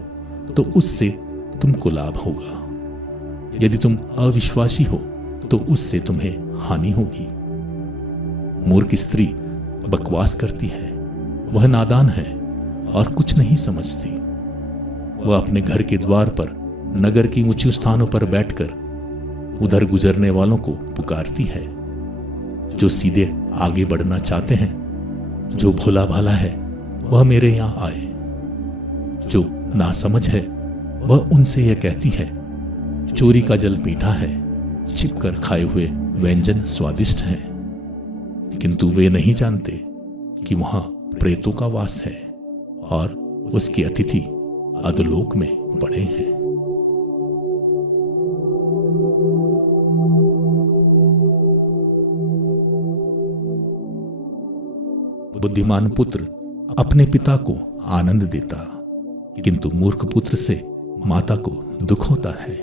तो उससे तुमको लाभ होगा। यदि तुम अविश्वासी हो तो उससे तुम्हें हानि होगी। मूर्ख स्त्री बकवास करती है, वह नादान है और कुछ नहीं समझती। वह अपने घर के द्वार पर नगर की ऊंची स्थानों पर बैठकर उधर गुजरने वालों को पुकारती है, जो सीधे आगे बढ़ना चाहते हैं। जो भोला भाला है वह मेरे यहां आए। जो नासमझ है वह उनसे यह कहती है, चोरी का जल मीठा है, छिपकर खाए हुए व्यंजन स्वादिष्ट हैं। किंतु वे नहीं जानते कि वहां प्रेतों का वास है और उसके अतिथि अधोलोक में पड़े हैं। बुद्धिमान पुत्र अपने पिता को आनंद देता, किंतु मूर्ख पुत्र से माता को दुख होता है।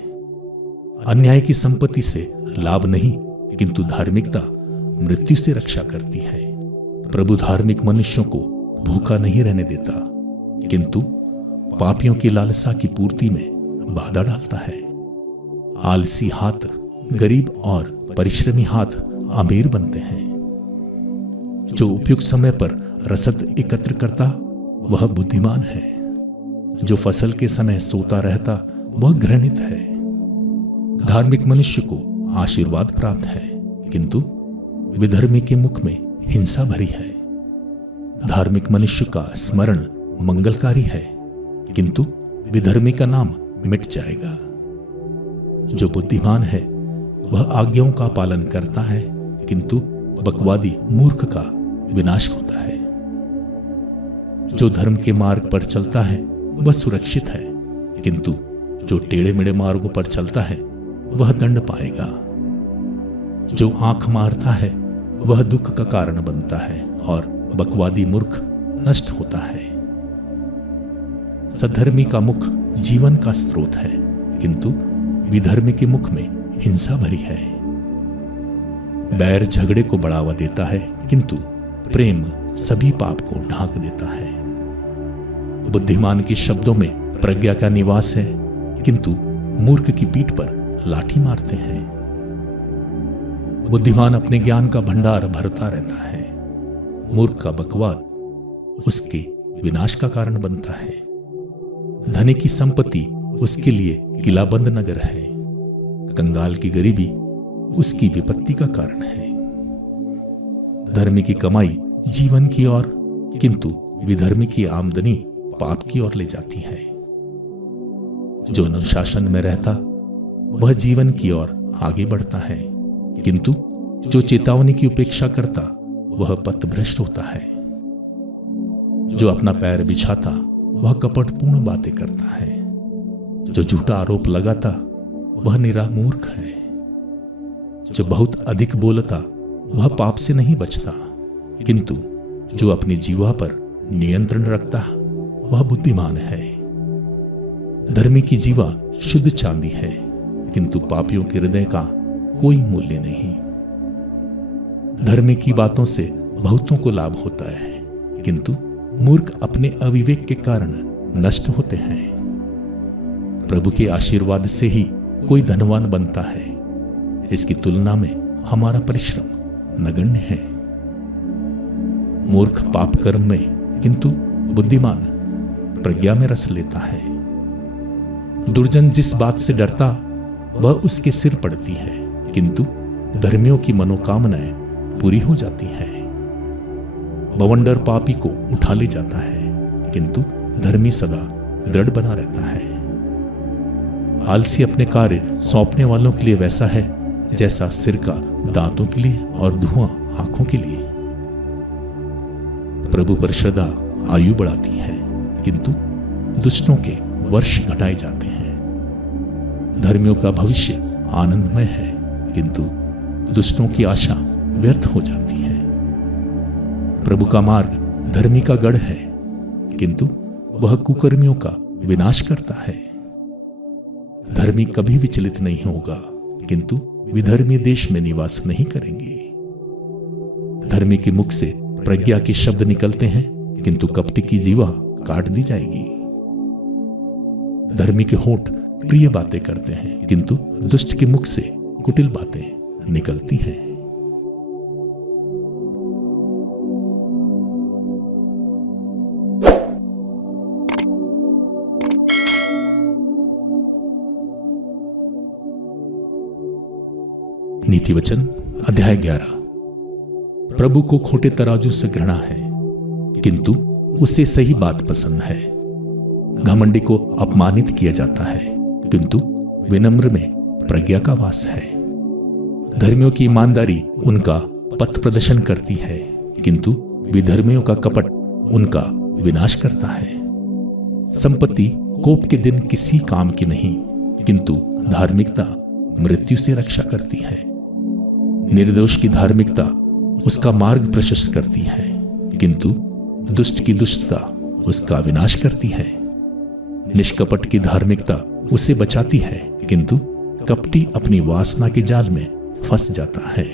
अन्याय की संपत्ति से लाभ नहीं, किंतु धार्मिकता मृत्यु से रक्षा करती है। प्रभु धार्मिक मनुष्यों को भूखा नहीं रहने देता, किंतु पापियों की लालसा की पूर्ति में बाधा डालता है। आलसी हाथ गरीब और परिश्रमी हाथ अमीर बनते हैं। जो उपयुक्त समय पर रसद एकत्र करता वह बुद्धिमान है। जो फसल के समय सोता रहता वह घृणित है। धार्मिक मनुष्य को आशीर्वाद प्राप्त है, किंतु विधर्मी के मुख में हिंसा भरी है। धार्मिक मनुष्य का स्मरण मंगलकारी है, किंतु विधर्मी का नाम मिट जाएगा। जो बुद्धिमान है वह आज्ञाओं का पालन करता है, किंतु बकवादी मूर्ख का विनाश होता है। जो धर्म के मार्ग पर चलता है वह सुरक्षित है, किंतु जो टेढ़े मेढ़े मार्गों पर चलता है वह दंड पाएगा। जो आंख मारता है वह दुख का कारण बनता है और बकवादी मूर्ख नष्ट होता है। सद्धर्मी का मुख जीवन का स्रोत है, किंतु विधर्मी के मुख में हिंसा भरी है। बैर झगड़े को बढ़ावा देता है, किंतु प्रेम सभी पाप को ढांक देता है। बुद्धिमान के शब्दों में प्रज्ञा का निवास है, किंतु मूर्ख की पीठ पर लाठी मारते हैं। बुद्धिमान अपने ज्ञान का भंडार भरता रहता है। मूर्ख का बकवाद उसके विनाश का कारण बनता है। धनी की संपत्ति उसके लिए किलाबंद नगर है। कंगाल की गरीबी उसकी विपत्ति का कारण है। धर्मी की कमाई जीवन की ओर, किंतु विधर्मी की आमदनी पाप की ओर ले जाती है। जो अनुशासन में रहता वह जीवन की ओर आगे बढ़ता है, किंतु जो चेतावनी की उपेक्षा करता वह पथभ्रष्ट होता है। जो अपना पैर बिछाता वह कपटपूर्ण बातें करता है। जो झूठा आरोप लगाता वह निरा मूर्ख है। जो बहुत अधिक बोलता वह पाप से नहीं बचता, किंतु जो अपनी जीवा पर नियंत्रण रखता वह बुद्धिमान है। धर्मी की जीवा शुद्ध चांदी है, किंतु पापियों के हृदय का कोई मूल्य नहीं। धर्मी की बातों से बहुतों को लाभ होता है, किंतु मूर्ख अपने अविवेक के कारण नष्ट होते हैं। प्रभु के आशीर्वाद से ही कोई धनवान बनता है, इसकी तुलना में हमारा परिश्रम नगण्य है। मूर्ख पाप कर्म में, किंतु बुद्धिमान प्रज्ञा में रस लेता है। दुर्जन जिस बात से डरता वह उसके सिर पड़ती है, किंतु धर्मियों की मनोकामनाएं पूरी हो जाती है। बवंडर पापी को उठा ले जाता है, किंतु धर्मी सदा दृढ़ बना रहता है। आलसी अपने कार्य सौंपने वालों के लिए वैसा है जैसा सिरका दांतों के लिए और धुआं आंखों के लिए। प्रभु पर श्रद्धा आयु बढ़ाती है, किंतु दुष्टों के वर्ष घटाए जाते हैं। धर्मियों का भविष्य आनंदमय है, किंतु दुष्टों की आशा व्यर्थ हो जाती है। प्रभु का मार्ग धर्मी का गढ़ है, किंतु वह कुकर्मियों का विनाश करता है। धर्मी कभी विचलित नहीं होगा, किंतु विधर्मी देश में निवास नहीं करेंगे। धर्मी के मुख से प्रज्ञा के शब्द निकलते हैं, किंतु कपटी की जीवा काट दी जाएगी। धर्मी के होंठ प्रिय बातें करते हैं, किंतु दुष्ट के मुख से कुटिल बातें निकलती हैं। नीति वचन अध्याय 11। प्रभु को खोटे तराजू से घृणा है, किंतु उसे सही बात पसंद है। घमंडी को अपमानित किया जाता है, किंतु विनम्र में प्रज्ञा का वास है। धर्मियों की ईमानदारी उनका पथ प्रदर्शन करती है, किंतु विधर्मियों का कपट उनका विनाश करता है। संपत्ति कोप के दिन किसी काम की नहीं, किंतु धार्मिकता मृत्यु से रक्षा करती है। निर्दोष की धार्मिकता उसका मार्ग प्रशस्त करती है, किंतु दुष्ट की दुष्टता उसका विनाश करती है। निष्कपट की धार्मिकता उसे बचाती है, किंतु कपटी अपनी वासना के जाल में फंस जाता है।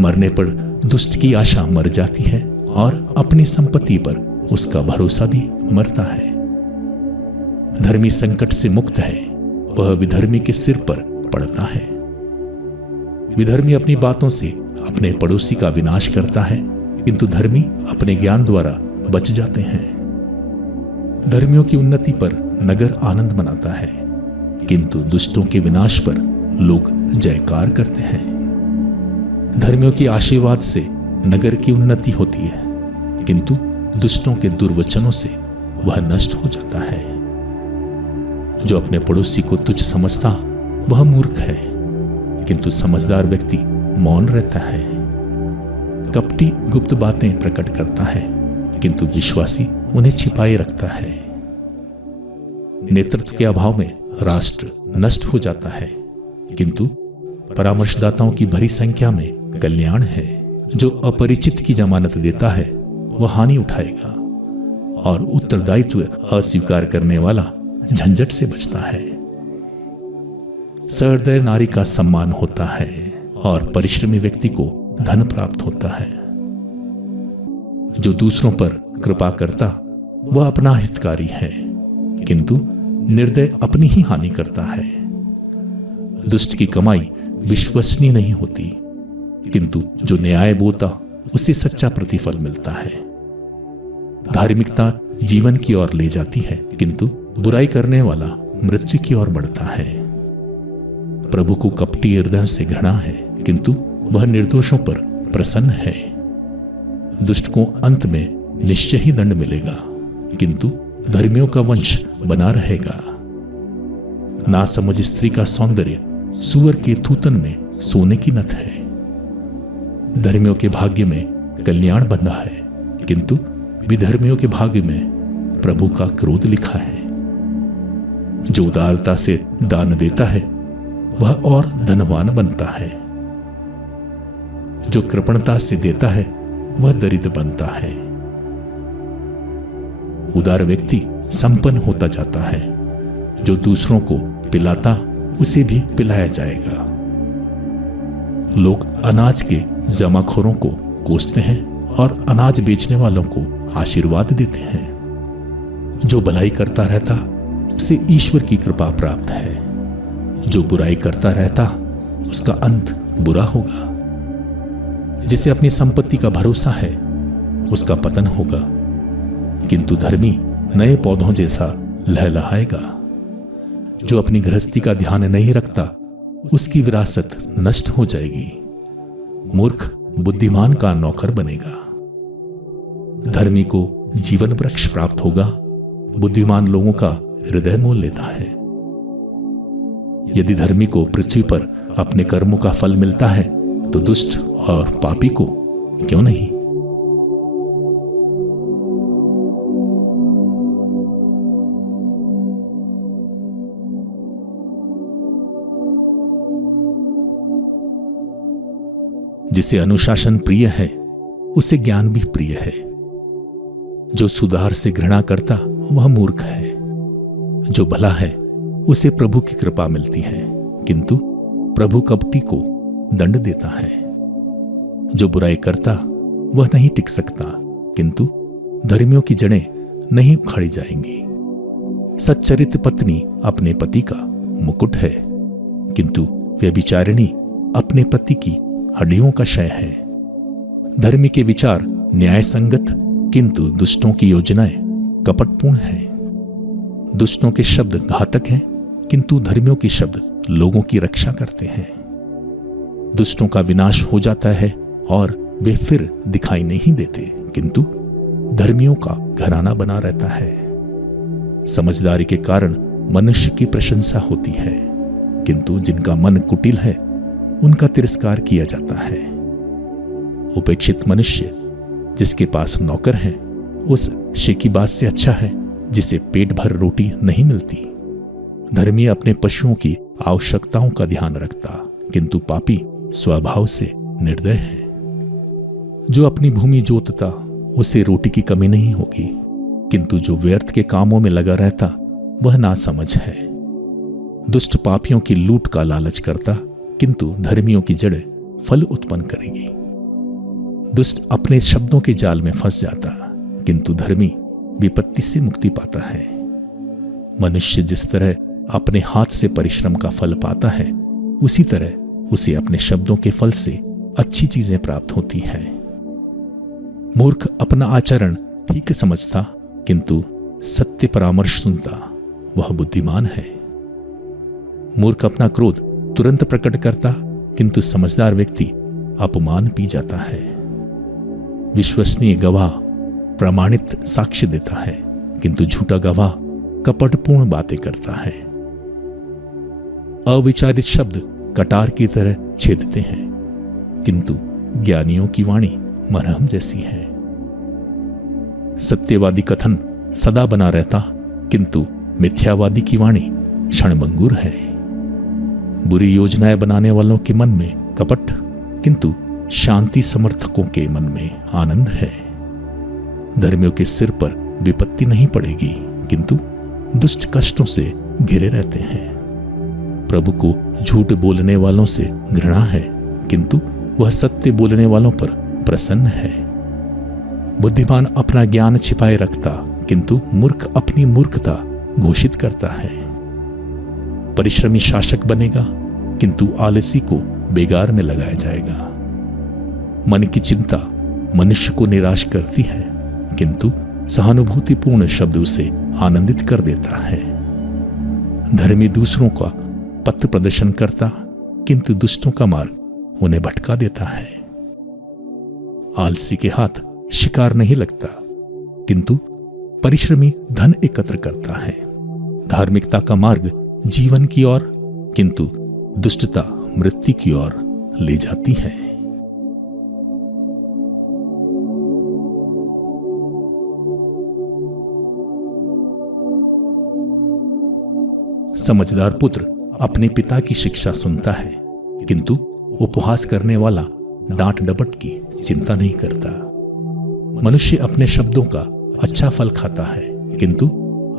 मरने पर दुष्ट की आशा मर जाती है और अपनी संपत्ति पर उसका भरोसा भी मरता है। धर्मी संकट से मुक्त है, वह विधर्मी के सिर पर पड़ता है। विधर्मी अपनी बातों से अपने पड़ोसी का विनाश करता है, किंतु धर्मी अपने ज्ञान द्वारा बच जाते हैं। धर्मियों की उन्नति पर नगर आनंद मनाता है, किंतु दुष्टों के विनाश पर लोग जयकार करते हैं। धर्मियों के आशीर्वाद से नगर की उन्नति होती है, किंतु दुष्टों के दुर्वचनों से वह नष्ट हो जाता है। जो अपने पड़ोसी को तुच्छ समझता वह मूर्ख है, किंतु समझदार व्यक्ति मौन रहता है। कपटी गुप्त बातें प्रकट करता है, किंतु विश्वासी उन्हें छिपाए रखता है। नेतृत्व के अभाव में राष्ट्र नष्ट हो जाता है, किंतु परामर्शदाताओं की भरी संख्या में कल्याण है। जो अपरिचित की जमानत देता है वह हानि उठाएगा, और उत्तरदायित्व अस्वीकार करने वाला झंझट से बचता है। सहृदय नारी का सम्मान होता है, और परिश्रमी व्यक्ति को धन प्राप्त होता है। जो दूसरों पर कृपा करता वह अपना हितकारी है, किंतु निर्दय अपनी ही हानि करता है। दुष्ट की कमाई विश्वसनीय नहीं होती, किंतु जो न्याय बोता उसे सच्चा प्रतिफल मिलता है। धार्मिकता जीवन की ओर ले जाती है, किंतु बुराई करने वाला मृत्यु की ओर बढ़ता है। प्रभु को कपटी हृदय से घृणा है, किंतु वह निर्दोषों पर प्रसन्न है। दुष्ट को अंत में निश्चय ही दंड मिलेगा, किंतु धर्मियों का वंश बना रहेगा। नासमझ स्त्री का सौंदर्य सूअर के थूथन में सोने की नथ है। धर्मियों के भाग्य में कल्याण बंधा है, किंतु विधर्मियों के भाग्य में प्रभु का क्रोध लिखा है। जो उदारता से दान देता है वह और धनवान बनता है, जो कृपणता से देता है वह दरिद्र बनता है। उदार व्यक्ति संपन्न होता जाता है, जो दूसरों को पिलाता उसे भी पिलाया जाएगा। लोग अनाज के जमाखोरों को कोसते हैं और अनाज बेचने वालों को आशीर्वाद देते हैं। जो भलाई करता रहता उसे ईश्वर की कृपा प्राप्त है, जो बुराई करता रहता उसका अंत बुरा होगा। जिसे अपनी संपत्ति का भरोसा है उसका पतन होगा, किंतु धर्मी नए पौधों जैसा लहलहाएगा। जो अपनी गृहस्थी का ध्यान नहीं रखता उसकी विरासत नष्ट हो जाएगी। मूर्ख बुद्धिमान का नौकर बनेगा। धर्मी को जीवन वृक्ष प्राप्त होगा, बुद्धिमान लोगों का हृदय मोल लेता है। यदि धर्मी को पृथ्वी पर अपने कर्मों का फल मिलता है तो दुष्ट और पापी को क्यों नहीं। जिसे अनुशासन प्रिय है उसे ज्ञान भी प्रिय है। जो सुधार से घृणा करता वह मूर्ख है। जो भला है उसे प्रभु की कृपा मिलती है, किंतु प्रभु कपटी को दंड देता है। जो बुराई करता वह नहीं टिक सकता, किंतु धर्मियों की जड़ें नहीं उखाड़ी जाएंगी। सच्चरित्र पत्नी अपने पति का मुकुट है, किंतु व्यभिचारिणी अपने पति की हड्डियों का क्षय है। धर्मी के विचार न्याय संगत, किंतु दुष्टों की योजनाएं कपटपूर्ण हैं। दुष्टों के शब्द घातक हैं, किंतु धर्मियों के शब्द लोगों की रक्षा करते हैं। दुष्टों का विनाश हो जाता है और वे फिर दिखाई नहीं देते, किंतु धर्मियों का घराना बना रहता है। समझदारी के कारण मनुष्य की प्रशंसा होती है, किंतु जिनका मन कुटिल है उनका तिरस्कार किया जाता है। उपेक्षित मनुष्य जिसके पास नौकर है उस शेकीबाज से अच्छा है जिसे पेट भर रोटी नहीं मिलती। धर्मी अपने पशुओं की आवश्यकताओं का ध्यान रखता, किंतु पापी स्वभाव से निर्दय है। जो अपनी भूमि जोतता उसे रोटी की कमी नहीं होगी, किंतु जो व्यर्थ के कामों में लगा रहता वह नासमझ है। दुष्ट पापियों की लूट का लालच करता, किंतु धर्मियों की जड़ फल उत्पन्न करेगी। दुष्ट अपने शब्दों के जाल में फंस जाता, किंतु धर्मी विपत्ति से मुक्ति पाता है। मनुष्य जिस तरह अपने हाथ से परिश्रम का फल पाता है, उसी तरह उसे अपने शब्दों के फल से अच्छी चीजें प्राप्त होती हैं। मूर्ख अपना आचरण ठीक समझता, किंतु सत्य परामर्श सुनता वह बुद्धिमान है। मूर्ख अपना क्रोध तुरंत प्रकट करता, किंतु समझदार व्यक्ति अपमान पी जाता है। विश्वसनीय गवाह प्रमाणित साक्ष्य देता है, किंतु झूठा गवाह कपटपूर्ण बातें करता है। अविचारित शब्द कटार की तरह छेदते हैं, किंतु ज्ञानियों की वाणी मरहम जैसी है। सत्यवादी कथन सदा बना रहता, किंतु मिथ्यावादी की वाणी क्षणभंगुर है। बुरी योजनाएं बनाने वालों के मन में कपट, किंतु शांति समर्थकों के मन में आनंद है। धर्मियों के सिर पर विपत्ति नहीं पड़ेगी, किंतु दुष्ट कष्टों से घिरे रहते हैं। प्रभु को झूठ बोलने वालों से घृणा है, किंतु वह सत्य बोलने वालों पर प्रसन्न है। बुद्धिमान अपना ज्ञान छिपाए रखता, किंतु मूर्ख अपनी मूर्खता घोषित करता है। परिश्रमी शासक बनेगा, किंतु आलसी को बेगार में लगाया जाएगा। मन की चिंता मनुष्य को निराश करती है, किंतु सहानुभूतिपूर्ण शब्द उसे आनंदित कर देता है। धर्मी दूसरों का पथ प्रदर्शन करता, किंतु दुष्टों का मार्ग उन्हें भटका देता है। आलसी के हाथ शिकार नहीं लगता, किंतु परिश्रमी धन एकत्र करता है। धार्मिकता का मार्ग जीवन की ओर, किंतु दुष्टता मृत्यु की ओर ले जाती है। समझदार पुत्र अपने पिता की शिक्षा सुनता है, किंतु उपहास करने वाला डांट डपट की चिंता नहीं करता। मनुष्य अपने शब्दों का अच्छा फल खाता है, किंतु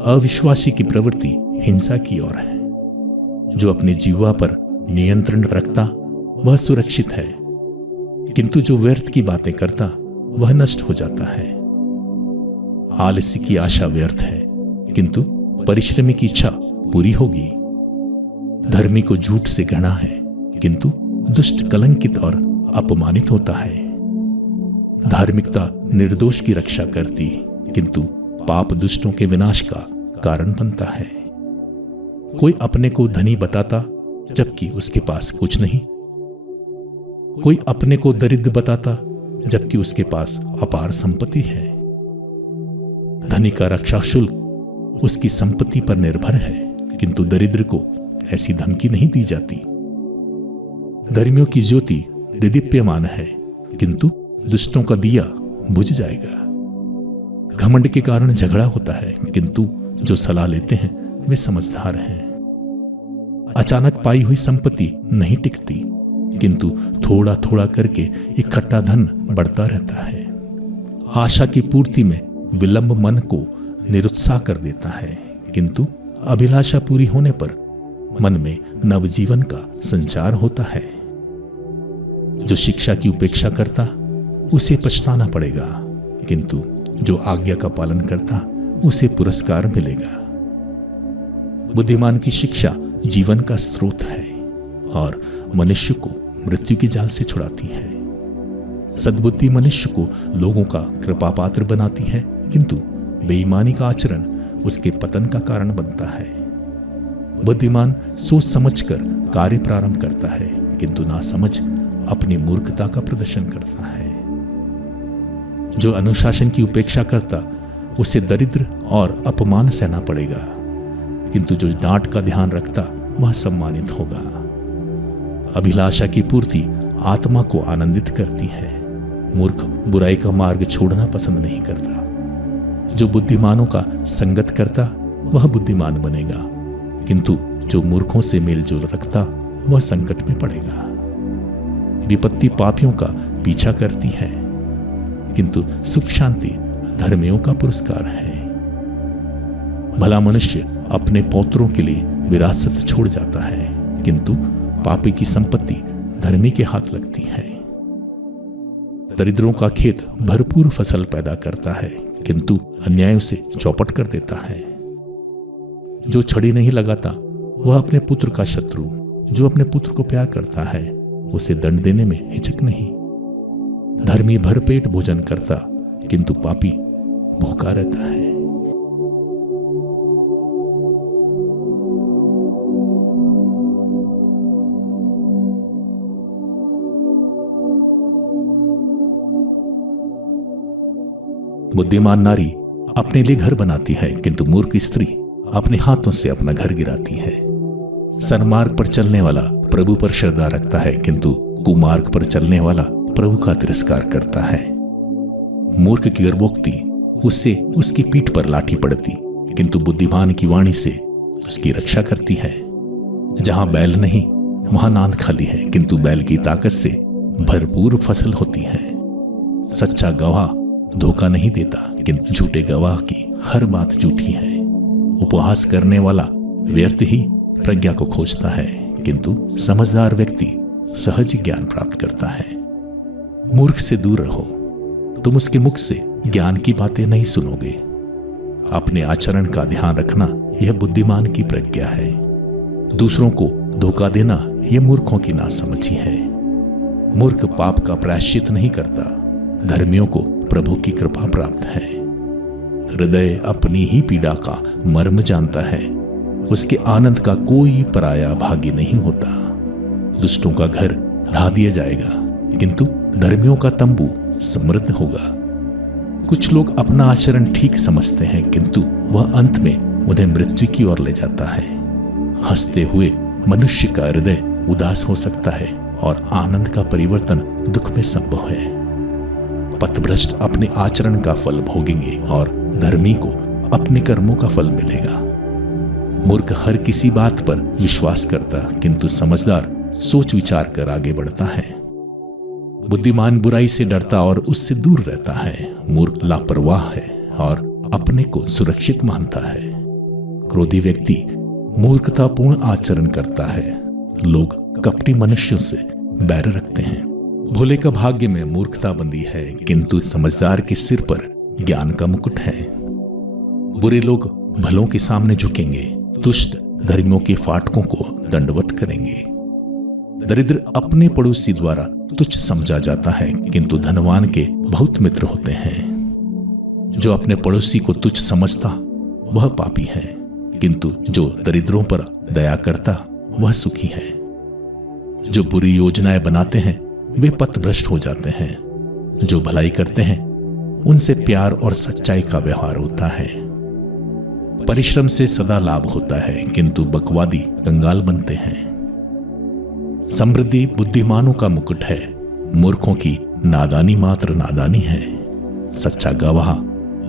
अविश्वासी की प्रवृत्ति हिंसा की ओर है। जो अपने जीवा पर नियंत्रण रखता वह सुरक्षित है, किंतु जो व्यर्थ की बातें करता वह नष्ट हो जाता है। आलस्य की आशा व्यर्थ है, किंतु परिश्रमी की इच्छा पूरी होगी। धर्मी को झूठ से घृणा है, किंतु दुष्ट कलंकित और अपमानित होता है। धार्मिकता निर्दोष की रक्षा करती, किंतु पाप दुष्टों के विनाश का कारण बनता है। कोई अपने को धनी बताता जबकि उसके पास कुछ नहीं, कोई अपने को दरिद्र बताता जबकि उसके पास अपार संपत्ति है। धनी का रक्षा शुल्क उसकी संपत्ति पर निर्भर है, किंतु दरिद्र को ऐसी धमकी नहीं दी जाती। धर्मियों की ज्योति दीप्यमान है, किंतु दुष्टों का दिया बुझ जाएगा। घमंड के कारण झगड़ा होता है, किंतु जो सलाह लेते हैं वे समझदार हैं। अचानक पाई हुई संपत्ति नहीं टिकती, किंतु थोड़ा थोड़ा करके इकट्ठा धन बढ़ता रहता है। आशा की पूर्ति में विलंब मन को निरुत्साह कर देता है, किंतु अभिलाषा पूरी होने पर मन में नवजीवन का संचार होता है। जो शिक्षा की उपेक्षा करता उसे पछताना पड़ेगा, किंतु जो आज्ञा का पालन करता उसे पुरस्कार मिलेगा। बुद्धिमान की शिक्षा जीवन का स्रोत है और मनुष्य को मृत्यु के जाल से छुड़ाती है। सद्बुद्धि मनुष्य को लोगों का कृपा पात्र बनाती है, किंतु बेईमानी का आचरण उसके पतन का कारण बनता है। बुद्धिमान सोच समझकर कार्य प्रारंभ करता है, किंतु नासमझ अपनी मूर्खता का प्रदर्शन करता है। जो अनुशासन की उपेक्षा करता उसे दरिद्र और अपमान सहना पड़ेगा, किंतु जो डांट का ध्यान रखता वह सम्मानित होगा। अभिलाषा की पूर्ति आत्मा को आनंदित करती है। मूर्ख बुराई का मार्ग छोड़ना पसंद नहीं करता। जो बुद्धिमानों का संगत करता वह बुद्धिमान बनेगा, किंतु जो मूर्खों से मेलजोल रखता वह संकट में पड़ेगा। विपत्ति पापियों का पीछा करती है, किंतु सुख शांति धर्मियों का पुरस्कार है। भला मनुष्य अपने पौत्रों के लिए विरासत छोड़ जाता है, किंतु पापी की संपत्ति धर्मी के हाथ लगती है। दरिद्रों का खेत भरपूर फसल पैदा करता है, किंतु अन्यायों से चौपट कर देता है। जो छड़ी नहीं लगाता वह अपने पुत्र का शत्रु, जो अपने पुत्र को प्यार करता है उसे दंड देने में हिचक नहीं। धर्मी भरपेट भोजन करता, किंतु पापी भूखा रहता है। बुद्धिमान नारी अपने लिए घर बनाती है, किंतु मूर्ख स्त्री अपने हाथों से अपना घर गिराती है। सन्मार्ग पर चलने वाला प्रभु पर श्रद्धा रखता है, किंतु कुमार्ग पर चलने वाला प्रभु का तिरस्कार करता है। मूर्ख की गर्भोक्ति उससे उसकी पीठ पर लाठी पड़ती, किंतु बुद्धिमान की वाणी से उसकी रक्षा करती है। जहां बैल नहीं वहां नांद खाली है, किंतु बैल की ताकत से भरपूर फसल होती है। सच्चा गवाह धोखा नहीं देता, किंतु झूठे गवाह की हर बात झूठी है। उपहास करने वाला व्यर्थ ही प्रज्ञा को खोजता है, किंतु समझदार व्यक्ति सहज ज्ञान प्राप्त करता है। मूर्ख से दूर रहो, तुम उसके मुख से ज्ञान की बातें नहीं सुनोगे। अपने आचरण का ध्यान रखना यह बुद्धिमान की प्रज्ञा है। दूसरों को धोखा देना यह मूर्खों की नासमझी है। मूर्ख पाप का प्रायश्चित नहीं करता, धर्मियों को प्रभु की कृपा प्राप्त है। हृदय अपनी ही पीड़ा का मर्म जानता है, उसके आनंद का कोई पराया भागी नहीं होता। दुष्टों का घर ढा दिया जाएगा, किंतु धर्मियों का तंबू समृद्ध होगा। कुछ लोग अपना आचरण ठीक समझते हैं, किंतु वह अंत में उन्हें मृत्यु की ओर ले जाता है। हंसते हुए मनुष्य का हृदय उदास हो सकता है और आनंद का परिवर्तन दुख में संभव है। पथभ्रष्ट अपने आचरण का फल भोगेंगे और धर्मी को अपने कर्मों का फल मिलेगा। मूर्ख हर किसी बात पर विश्वास करता, किंतु समझदार सोच विचार कर आगे बढ़ता है। बुद्धिमान बुराई से डरता और उससे दूर रहता है। मूर्ख लापरवाह है और अपने को सुरक्षित मानता है। क्रोधी व्यक्ति मूर्खतापूर्ण आचरण करता है। लोग कपटी मनुष्यों से बैर रखते हैं। भोले का भाग्य में मूर्खता बंधी है, किंतु समझदार के सिर पर ज्ञान का मुकुट है। बुरे लोग भलों के सामने झुकेंगे, दुष्ट धर्मियों के फाटकों को दंडवत करेंगे। दरिद्र अपने पड़ोसी द्वारा तुच्छ समझा जाता है, किंतु धनवान के बहुत मित्र होते हैं। जो अपने पड़ोसी को तुच्छ समझता वह पापी है, किंतु जो दरिद्रों पर दया करता वह सुखी है। जो बुरी योजनाएं बनाते हैं वे पथभ्रष्ट हो जाते हैं। जो भलाई करते हैं उनसे प्यार और सच्चाई का व्यवहार होता है। परिश्रम से सदा लाभ होता है, किंतु बकवादी कंगाल बनते हैं। समृद्धि बुद्धिमानों का मुकुट है, मूर्खों की नादानी मात्र नादानी है। सच्चा गवाह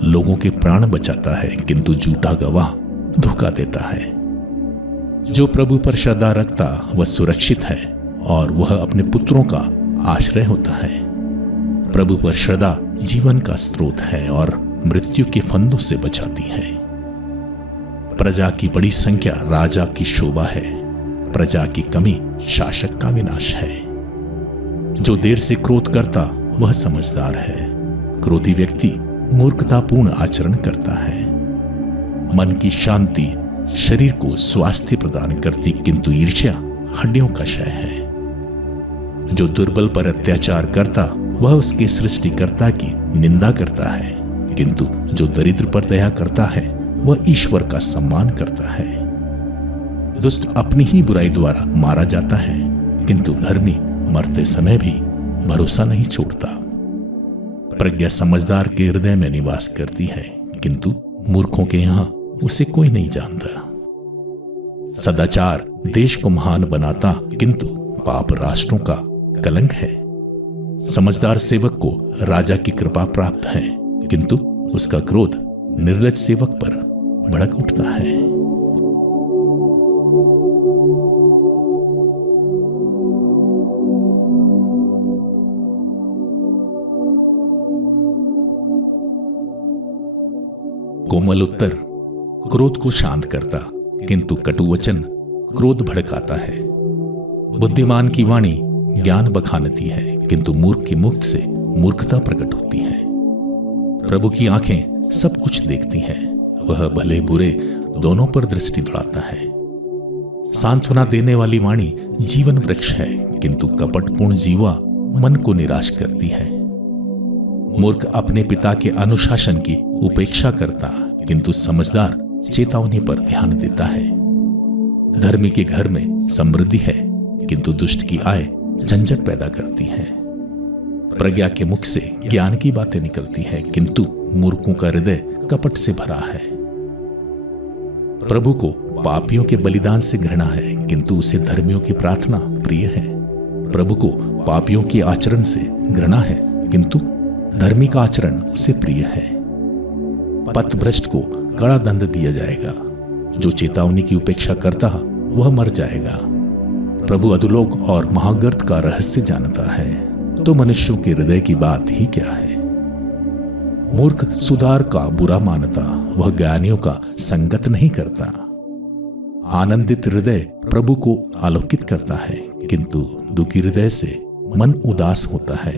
लोगों के प्राण बचाता है, किंतु झूठा गवाह धोखा देता है। जो प्रभु पर श्रद्धा रखता वह सुरक्षित है और वह अपने पुत्रों का आश्रय होता है। प्रभु पर श्रद्धा जीवन का स्रोत है और मृत्यु के फंदों से बचाती है। प्रजा की बड़ी संख्या राजा की शोभा है, प्रजा की कमी शासक का विनाश है। जो देर से क्रोध करता वह समझदार है। क्रोधी व्यक्ति मूर्खतापूर्ण आचरण करता है। मन की शांति शरीर को स्वास्थ्य प्रदान करती, किंतु ईर्ष्या हड्डियों का क्षय है। जो दुर्बल पर अत्याचार करता वह उसके सृष्टिकर्ता की निंदा करता है, किंतु जो दरिद्र पर दया करता है वह ईश्वर का सम्मान करता है। दुष्ट अपनी ही बुराई द्वारा मारा जाता है, किंतु धर्मी मरते समय भी भरोसा नहीं छोड़ता। प्रज्ञा समझदार के हृदय में निवास करती है, किंतु मूर्खों के यहां उसे कोई नहीं जानता। सदाचार देश को महान बनाता, किंतु पाप राष्ट्रों का कलंक है। समझदार सेवक को राजा की कृपा प्राप्त है, किंतु उसका क्रोध निर्लज सेवक पर भड़क उठता है। कोमल उत्तर क्रोध को शांत करता, किंतु कटु वचन क्रोध भड़काता है। बुद्धिमान की वाणी ज्ञान बखानती है, किंतु मूर्ख के मुख से मूर्खता प्रकट होती है। प्रभु की आंखें सब कुछ देखती हैं, वह भले बुरे दोनों पर दृष्टि दौड़ाता है। सांत्वना देने वाली वाणी जीवन वृक्ष है, किंतु कपटपूर्ण जीवा मन को निराश करती है। मूर्ख अपने पिता के अनुशासन की उपेक्षा करता, किंतु समझदार चेतावनी पर ध्यान देता है। धर्मी के घर में समृद्धि है, किंतु दुष्ट की आय झंझट पैदा करती है। प्रज्ञा के मुख से ज्ञान की बातें निकलती हैं, किंतु मूर्खों का हृदय कपट से भरा है। प्रभु को पापियों के बलिदान से घृणा है, किंतु उसे धर्मियों की प्रार्थना प्रिय है। प्रभु को पापियों के आचरण से घृणा है, किंतु धर्मी का आचरण उसे प्रिय है। पथभ्रष्ट को कड़ा दंड दिया जाएगा, जो चेतावनी की उपेक्षा करता वह मर जाएगा। प्रभु अधोलोक और महागर्त का रहस्य जानता है, तो मनुष्यों के हृदय की बात ही क्या है। मूर्ख सुधार का बुरा मानता, वह ज्ञानियों का संगत नहीं करता। आनंदित हृदय प्रभु को आलोकित करता है, किंतु दुखी हृदय से मन उदास होता है।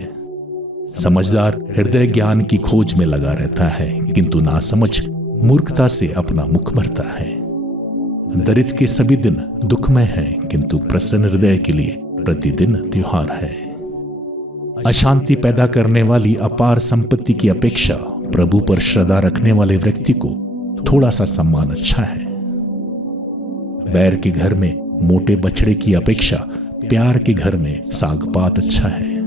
समझदार हृदय ज्ञान की खोज में लगा रहता है, किंतु नासमझ मूर्खता से अपना मुख भरता है। दरिद्र के सभी दिन दुखमय हैं, किंतु प्रसन्न हृदय के लिए प्रतिदिन त्योहार है। अशांति पैदा करने वाली अपार संपत्ति की अपेक्षा प्रभु पर श्रद्धा रखने वाले व्यक्ति को थोड़ा सा सम्मान अच्छा है। बैर के घर में मोटे बछड़े की अपेक्षा प्यार के घर में साग पात अच्छा है।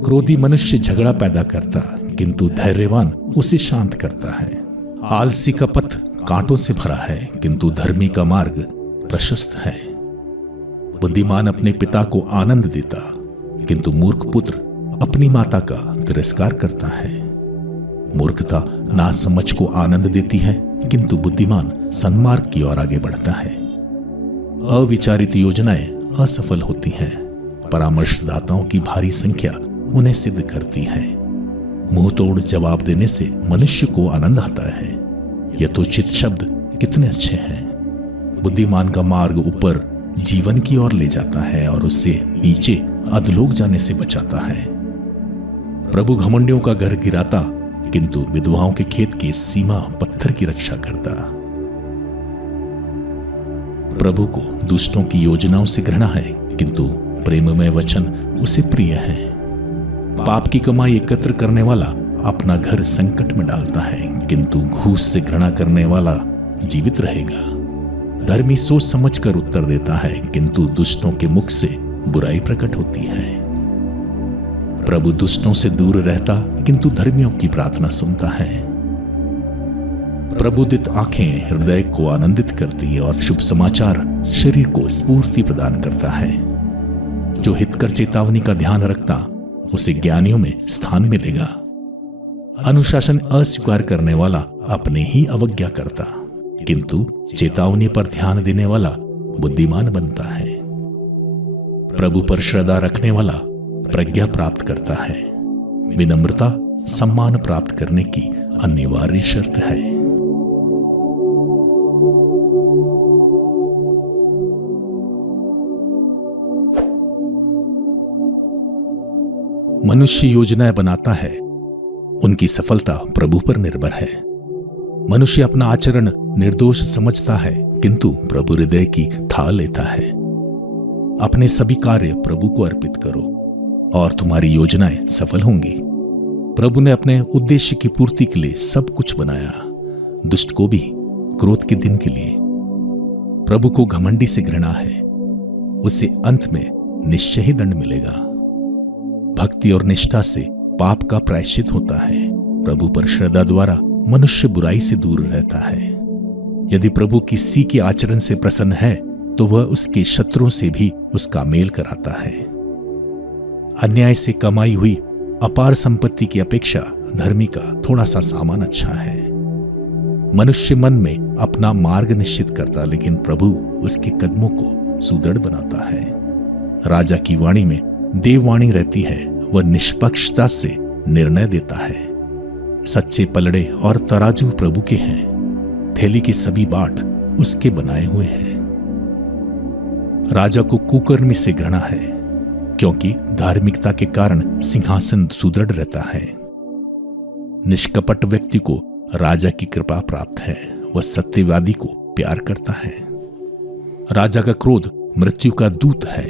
क्रोधी मनुष्य झगड़ा पैदा करता, किंतु धैर्यवान उसे शांत करता है। आलसी का पथ कांटों से भरा है, किंतु धर्मी का मार्ग प्रशस्त है। बुद्धिमान अपने पिता को आनंद देता, किंतु मूर्ख पुत्र अपनी माता का तिरस्कार करता है। मूर्खता नासमझ को आनंद देती है, किंतु बुद्धिमान सन्मार्ग की ओर आगे बढ़ता है। अविचारित योजनाएं असफल होती हैं। परामर्शदाताओं की भारी संख्या उन्हें सिद्ध करती है। मुंह तोड़ जवाब देने से मनुष्य को आनंद आता है। यथोचित शब्द कितने अच्छे हैं। बुद्धिमान का मार्ग ऊपर जीवन की ओर ले जाता है और उसे नीचे अधोलोक जाने से बचाता है। प्रभु घमंडियों का घर गिराता, किंतु विधवाओं के खेत की सीमा पत्थर की रक्षा करता। प्रभु को दुष्टों की योजनाओं से घृणा है, किंतु प्रेममय वचन उसे प्रिय है। पाप की कमाई एकत्र करने वाला अपना घर संकट में डालता है, किंतु घूस से घृणा करने वाला जीवित रहेगा। धर्मी सोच समझकर उत्तर देता है, किंतु दुष्टों के मुख से बुराई प्रकट होती है। प्रभु दुष्टों से दूर रहता, किंतु धर्मियों की प्रार्थना सुनता है। प्रबुद्धित आंखें हृदय को आनंदित करती और शुभ समाचार शरीर को स्फूर्ति प्रदान करता है। जो हितकर चेतावनी का ध्यान रखता, उसे ज्ञानियों में स्थान मिलेगा। अनुशासन अस्वीकार करने वाला अपने ही अवज्ञा करता, किंतु चेतावनी पर ध्यान देने वाला बुद्धिमान बनता है। प्रभु पर श्रद्धा रखने वाला प्रज्ञा प्राप्त करता है। विनम्रता सम्मान प्राप्त करने की अनिवार्य शर्त है। मनुष्य योजनाएं बनाता है, उनकी सफलता प्रभु पर निर्भर है। मनुष्य अपना आचरण निर्दोष समझता है, किंतु प्रभु हृदय की था लेता है। अपने सभी कार्य प्रभु को अर्पित करो और तुम्हारी योजनाएं सफल होंगी। प्रभु ने अपने उद्देश्य की पूर्ति के लिए सब कुछ बनाया, दुष्ट को भी क्रोध के दिन के लिए। प्रभु को घमंडी से घृणा है, उसे अंत में निश्चय ही दंड मिलेगा। भक्ति और निष्ठा से पाप का प्रायश्चित होता है। प्रभु पर श्रद्धा द्वारा मनुष्य बुराई से दूर रहता है। यदि प्रभु किसी के आचरण से प्रसन्न है, तो वह उसके शत्रुओं से भी उसका मेल कराता है। अन्याय से कमाई हुई अपार संपत्ति की अपेक्षा धर्मी का थोड़ा सा सामान अच्छा है। मनुष्य मन में अपना मार्ग निश्चित करता, लेकिन प्रभु उसके कदमों को सुदृढ़ बनाता है। राजा की वाणी में देववाणी रहती है, वह निष्पक्षता से निर्णय देता है। सच्चे पलड़े और तराजू प्रभु के हैं, थैली के सभी बाट उसके बनाए हुए हैं। राजा को कुकर्मी से घृणा है, क्योंकि धार्मिकता के कारण सिंहासन सुदृढ़ रहता है। निष्कपट व्यक्ति को राजा की कृपा प्राप्त है, वह सत्यवादी को प्यार करता है। राजा का क्रोध मृत्यु का दूत है,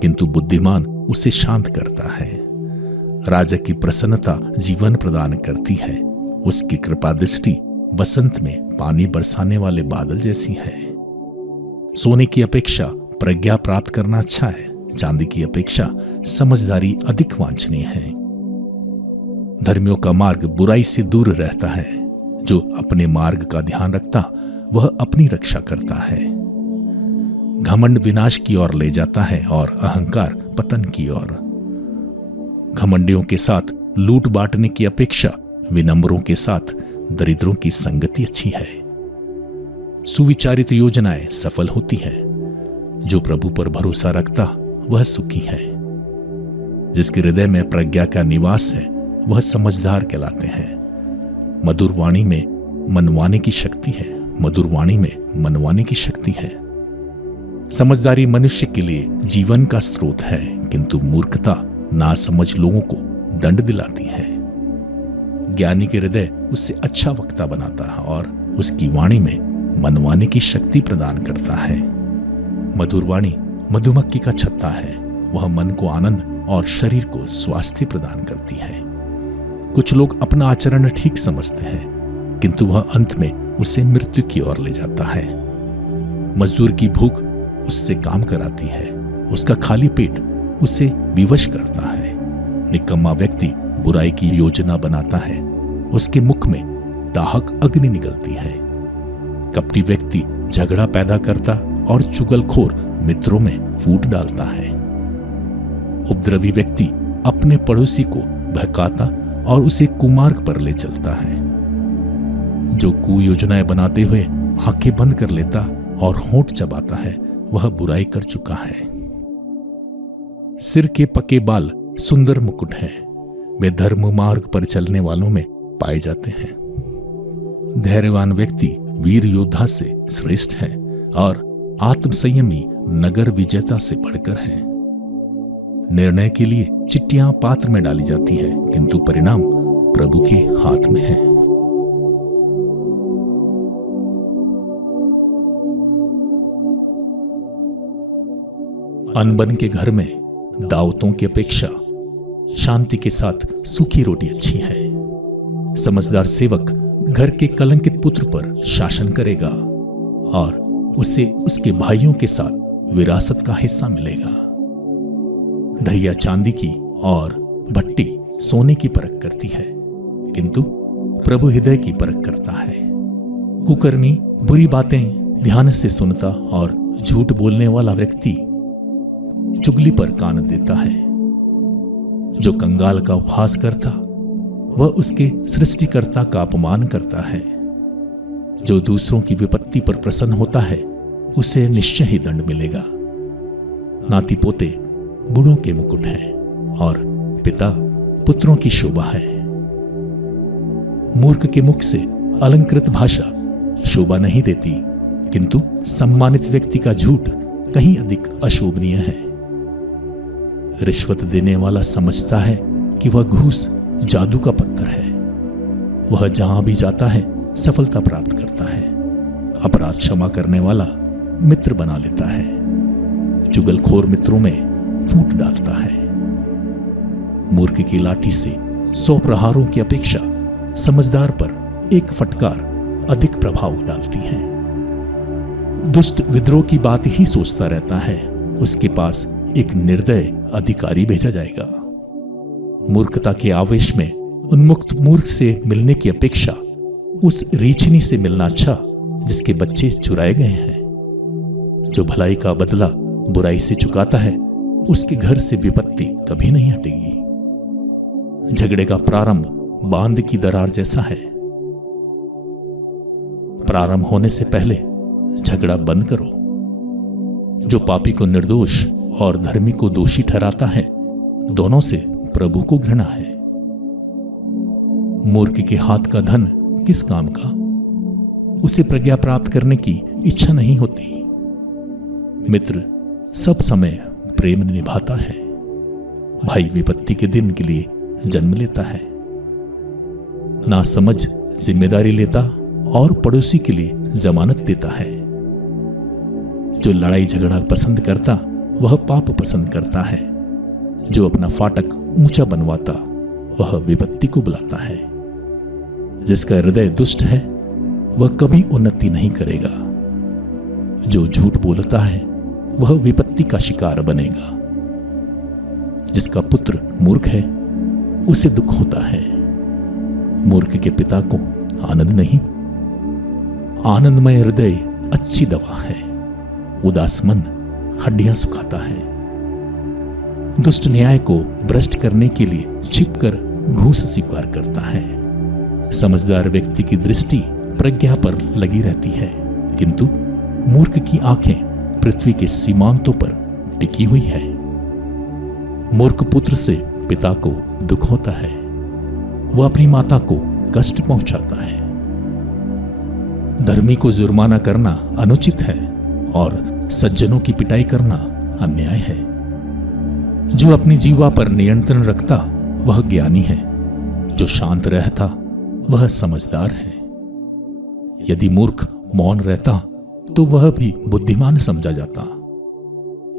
किंतु बुद्धिमान उसे शांत करता है। राजा की प्रसन्नता जीवन प्रदान करती है, उसकी कृपा दृष्टि बसंत में पानी बरसाने वाले बादल जैसी है। सोने की अपेक्षा प्रज्ञा प्राप्त करना अच्छा है, चांदी की अपेक्षा समझदारी अधिक वांछनीय है। धर्मियों का मार्ग बुराई से दूर रहता है, जो अपने मार्ग का ध्यान रखता वह अपनी रक्षा करता है। घमंड विनाश की ओर ले जाता है और अहंकार पतन की ओर। घमंडियों के साथ लूट बांटने की अपेक्षा विनम्रों के साथ दरिद्रों की संगति अच्छी है। सुविचारित योजनाएं सफल होती है, जो प्रभु पर भरोसा रखता वह सुखी है। जिसके हृदय में प्रज्ञा का निवास है वह समझदार कहलाते हैं। मधुर वाणी में मनवाने की शक्ति है, मधुर वाणी में मनवाने की शक्ति है। समझदारी मनुष्य के लिए जीवन का स्रोत है, किंतु मूर्खता नासमझ लोगों को दंड दिलाती है। ज्ञानी के हृदय उससे अच्छा वक्ता बनाता है और उसकी वाणी में मनवाने की शक्ति प्रदान करता है। मधुर वाणी मधुमक्खी का छत्ता है, वह मन को आनंद और शरीर को स्वास्थ्य प्रदान करती है। कुछ लोग अपना आचरण ठीक समझते हैं, किंतु वह अंत में उसे मृत्यु की ओर ले जाता है। मजदूर की भूख उससे काम कराती है, उसका खाली पेट उसे विवश करता है। निकम्मा व्यक्ति बुराई की योजना बनाता है उसके मुख में दाहक अग्नि निकलती है। कपटी व्यक्ति झगड़ा पैदा करता और चुगलखोर मित्रों में फूट डालता है। उपद्रवी व्यक्ति अपने पड़ोसी को बहकाता और उसे कुमार्ग पर ले चलता है। जो कुयोजनाएं बनाते हुए आंखें बंद कर लेता और होंठ चबाता है, वह बुराई कर चुका है। सिर के पके बाल सुंदर मुकुट हैं, वे धर्म मार्ग पर चलने वालों में पाए जाते हैं। धैर्यवान व्यक्ति वीर योद्धा से श्रेष्ठ है और आत्मसंयमी नगर विजेता से बढ़कर है। निर्णय के लिए चिट्ठियां पात्र में डाली जाती है, किंतु परिणाम प्रभु के हाथ में है। अनबन के घर में दावतों की अपेक्षा शांति के साथ सूखी रोटी अच्छी है। समझदार सेवक घर के कलंकित पुत्र पर शासन करेगा और उसे उसके भाइयों के साथ विरासत का हिस्सा मिलेगा। दरिया चांदी की और भट्टी सोने की परख करती है, किंतु प्रभु हृदय की परख करता है। कुकर्मी बुरी बातें ध्यान से सुनता और झूठ बोलने वाला व्यक्ति चुगली पर कान देता है। जो कंगाल का उपहास करता वह उसके सृष्टिकर्ता का अपमान करता है। जो दूसरों की विपत्ति पर प्रसन्न होता है उसे निश्चय ही दंड मिलेगा। नाती पोते बूढ़ों के मुकुट हैं और पिता पुत्रों की शोभा है। मूर्ख के मुख से अलंकृत भाषा शोभा नहीं देती, किंतु सम्मानित व्यक्ति का झूठ कहीं अधिक अशोभनीय है। रिश्वत देने वाला समझता है कि वह घूस जादू का पत्थर है। वह जहां भी जाता है सफलता प्राप्त करता है। अपराध क्षमा करने वाला मित्र बना लेता है, चुगलखोर मित्रों में फूट डालता है। मूर्ख की लाठी से 100 प्रहारों की अपेक्षा समझदार पर एक फटकार अधिक प्रभाव डालती है। दुष्ट विद्रोह की बात ही सोचता रहता है, उसके पास एक निर्दय अधिकारी भेजा जाएगा। मूर्खता के आवेश में उन्मुक्त मूर्ख से मिलने की अपेक्षा उस रीछनी से मिलना अच्छा जिसके बच्चे चुराए गए हैं। जो भलाई का बदला बुराई से चुकाता है उसके घर से विपत्ति कभी नहीं हटेगी। झगड़े का प्रारंभ बांध की दरार जैसा है। प्रारंभ होने से पहले झगड़ा बंद करो। जो पापी को निर्दोष और धर्मी को दोषी ठहराता है, दोनों से प्रभु को घृणा है। मूर्ख के हाथ का धन किस काम का? उसे प्रज्ञा प्राप्त करने की इच्छा नहीं होती। मित्र सब समय प्रेम निभाता है। भाई विपत्ति के दिन के लिए जन्म लेता है। ना समझ जिम्मेदारी लेता और पड़ोसी के लिए जमानत देता है। जो लड़ाई झगड़ा पसंद करता वह पाप पसंद करता है। जो अपना फाटक ऊंचा बनवाता वह विपत्ति को बुलाता है। जिसका हृदय दुष्ट है वह कभी उन्नति नहीं करेगा। जो झूठ बोलता है वह विपत्ति का शिकार बनेगा। जिसका पुत्र मूर्ख है उसे दुख होता है। मूर्ख के पिता को आनंद नहीं। आनंदमय हृदय अच्छी दवा है। उदास मन हड्डियां सुखाता है। दुष्ट न्याय को भ्रष्ट करने के लिए छिपकर घूस स्वीकार करता है। समझदार व्यक्ति की दृष्टि प्रज्ञा पर लगी रहती है, किंतु मूर्ख की आंखें पृथ्वी के सीमांतों पर टिकी हुई है। मूर्ख पुत्र से पिता को दुख होता है। वह अपनी माता को कष्ट पहुंचाता है। धर्मी को जुर्माना करना अनुचित है और सज्जनों की पिटाई करना अन्याय है। जो अपनी जीवा पर नियंत्रण रखता वह ज्ञानी है। जो शांत रहता वह समझदार है। यदि मूर्ख मौन रहता तो वह भी बुद्धिमान समझा जाता।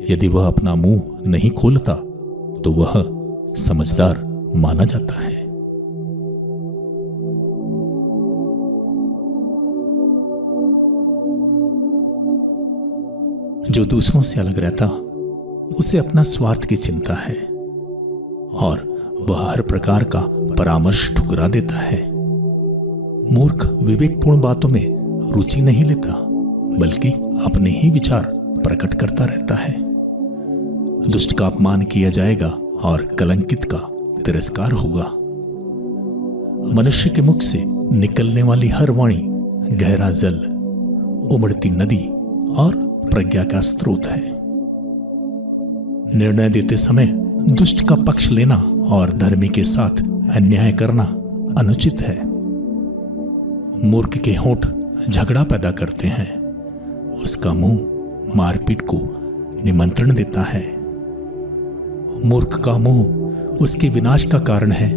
यदि वह अपना मुंह नहीं खोलता तो वह समझदार माना जाता है। जो दूसरों से अलग रहता उसे अपना स्वार्थ की चिंता है और वह हर प्रकार का परामर्श ठुकरा देता है। मूर्ख विवेकपूर्ण बातों में रुचि नहीं लेता, बल्कि अपने ही विचार प्रकट करता रहता है। दुष्ट का अपमान किया जाएगा और कलंकित का तिरस्कार होगा। मनुष्य के मुख से निकलने वाली हर वाणी गहरा जल, उमड़ती नदी और प्रज्ञा का स्रोत है। निर्णय देते समय दुष्ट का पक्ष लेना और धर्मी के साथ अन्याय करना अनुचित है। मूर्ख के होंठ झगड़ा पैदा करते हैं, उसका मुंह मारपीट को निमंत्रण देता है। मूर्ख का मुंह उसके विनाश का कारण है,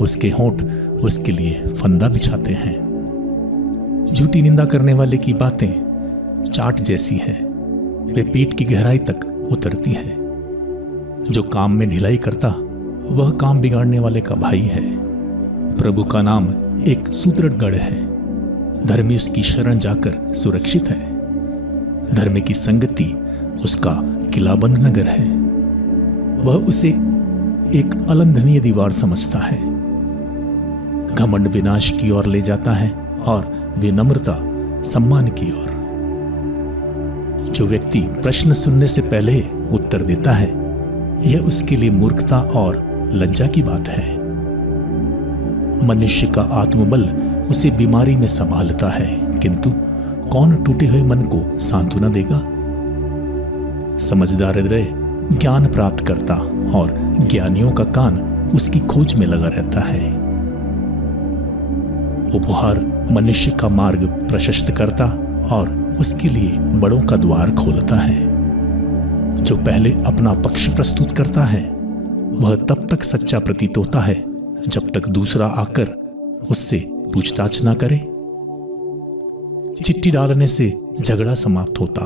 उसके होंठ उसके लिए फंदा बिछाते हैं। झूठी निंदा करने वाले की बातें चाट जैसी हैं, वे पेट की गहराई तक उतरती हैं। जो काम में ढिलाई करता वह काम बिगाड़ने वाले का भाई है। प्रभु का नाम एक सुदृढ़ गढ़ है, धर्मी उसकी शरण जाकर सुरक्षित है। धर्म की संगति उसका किलाबंद नगर है, वह उसे एक अलंघनीय दीवार समझता है। घमंड विनाश की ओर ले जाता है और विनम्रता सम्मान की ओर। जो व्यक्ति प्रश्न सुनने से पहले उत्तर देता है, यह उसके लिए मूर्खता और लज्जा की बात है। मनुष्य का आत्मबल उसे बीमारी में संभालता है, किंतु कौन टूटे हुए मन को सांत्वना देगा? समझदार हृदय ज्ञान प्राप्त करता और ज्ञानियों का कान उसकी खोज में लगा रहता है। उपहार मनुष्य का मार्ग प्रशस्त करता और उसके लिए बड़ों का द्वार खोलता है। जो पहले अपना पक्ष प्रस्तुत करता है वह तब तक सच्चा प्रतीत होता है जब तक दूसरा आकर उससे पूछताछ ना करे। चिट्ठी डालने से झगड़ा समाप्त होता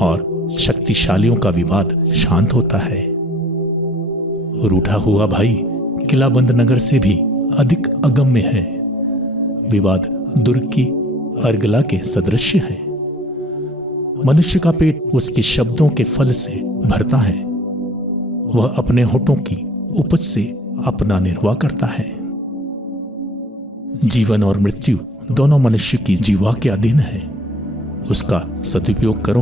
और शक्तिशालियों का विवाद शांत होता है। रूठा हुआ भाई किलाबंद नगर से भी अधिक अगम्य है। विवाद दुर्ग की अर्गला के सदृश है। मनुष्य का पेट उसके शब्दों के फल से भरता है, वह अपने होठों की उपज से अपना निर्वाह करता है। जीवन और मृत्यु दोनों मनुष्य की जीवा के अधीन है। उसका सदुपयोग करो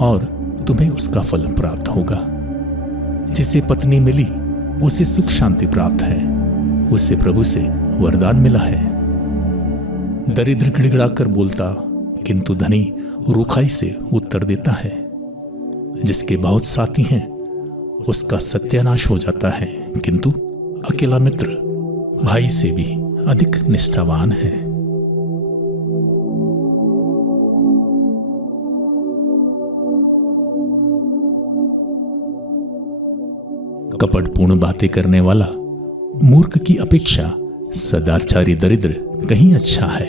और तुम्हें उसका फल प्राप्त होगा। जिसे पत्नी मिली उसे सुख शांति प्राप्त है, उसे प्रभु से वरदान मिला है। दरिद्र गिड़गिड़ाकर बोलता, किंतु धनी रूखाई से उत्तर देता है। जिसके बहुत साथी हैं उसका सत्यानाश हो जाता है, किंतु अकेला मित्र भाई से भी अधिक निष्ठावान है। कपटपूर्ण बातें करने वाला मूर्ख की अपेक्षा सदाचारी दरिद्र कहीं अच्छा है।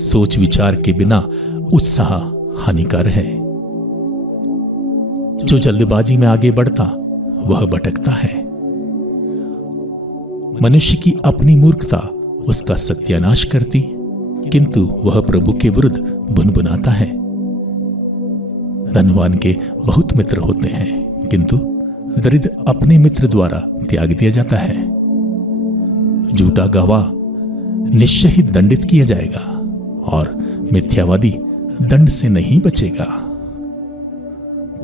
सोच विचार के बिना उत्साह हानिकार है। जो जल्दबाजी में आगे बढ़ता वह भटकता है। मनुष्य की अपनी मूर्खता उसका सत्यानाश करती, किंतु वह प्रभु के विरुद्ध भुनभुनाता है। धनवान के बहुत मित्र होते हैं, किंतु दरिद्र अपने मित्र द्वारा त्याग दिया जाता है। झूठा गवाह निश्चय ही दंडित किया जाएगा और मिथ्यावादी दंड से नहीं बचेगा।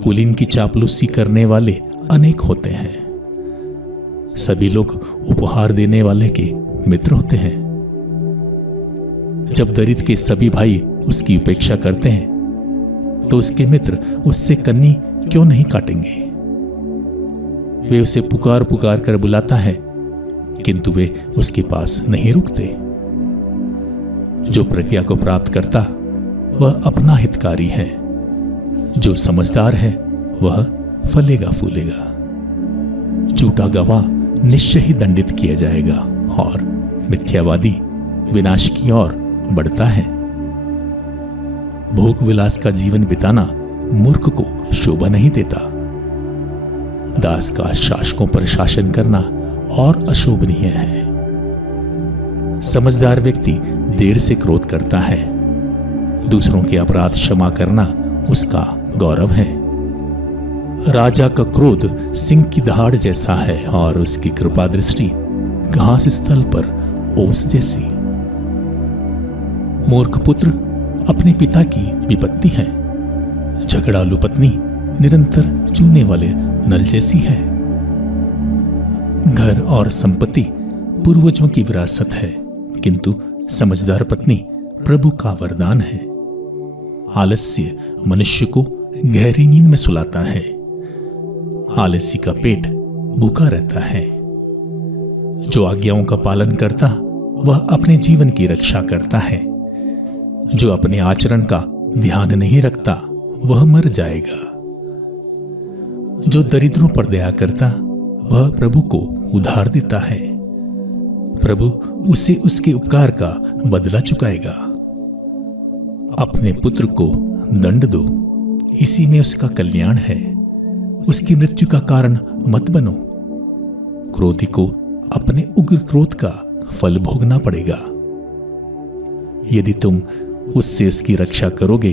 कुलीन की चापलूसी करने वाले अनेक होते हैं। सभी लोग उपहार देने वाले के मित्र होते हैं। जब दरिद्र के सभी भाई उसकी उपेक्षा करते हैं तो उसके मित्र उससे कन्नी क्यों नहीं काटेंगे? वे उसे पुकार पुकार कर बुलाता है, किंतु वे उसके पास नहीं रुकते। जो प्रज्ञा को प्राप्त करता वह अपना हितकारी है। जो समझदार है वह फलेगा फूलेगा। झूठा गवाह निश्चय ही दंडित किया जाएगा और मिथ्यावादी विनाश की ओर बढ़ता है। भोग विलास का जीवन बिताना मूर्ख को शोभा नहीं देता। दास का शासकों पर शासन करना और अशोभनीय है। समझदार व्यक्ति देर से क्रोध करता है। दूसरों के अपराध क्षमा करना उसका गौरव है। राजा का क्रोध सिंह की दहाड़ जैसा है और उसकी कृपा दृष्टि घास स्थल पर ओस जैसी। मूर्ख पुत्र अपने पिता की विपत्ति है, झगड़ालू पत्नी निरंतर चूने वाले नल जैसी है। घर और संपत्ति पूर्वजों की विरासत है, किंतु समझदार पत्नी प्रभु का वरदान है। आलस्य मनुष्य को गहरी नींद में सुलाता है। आलसी का पेट भूखा रहता है। जो आज्ञाओं का पालन करता वह अपने जीवन की रक्षा करता है। जो अपने आचरण का ध्यान नहीं रखता वह मर जाएगा। जो दरिद्रों पर दया करता वह प्रभु को उधार देता है। प्रभु उसे उसके उपकार का बदला चुकाएगा। अपने पुत्र को दंड दो, इसी में उसका कल्याण है। उसकी मृत्यु का कारण मत बनो। क्रोधी को अपने उग्र क्रोध का फल भोगना पड़ेगा। यदि तुम उससे उसकी रक्षा करोगे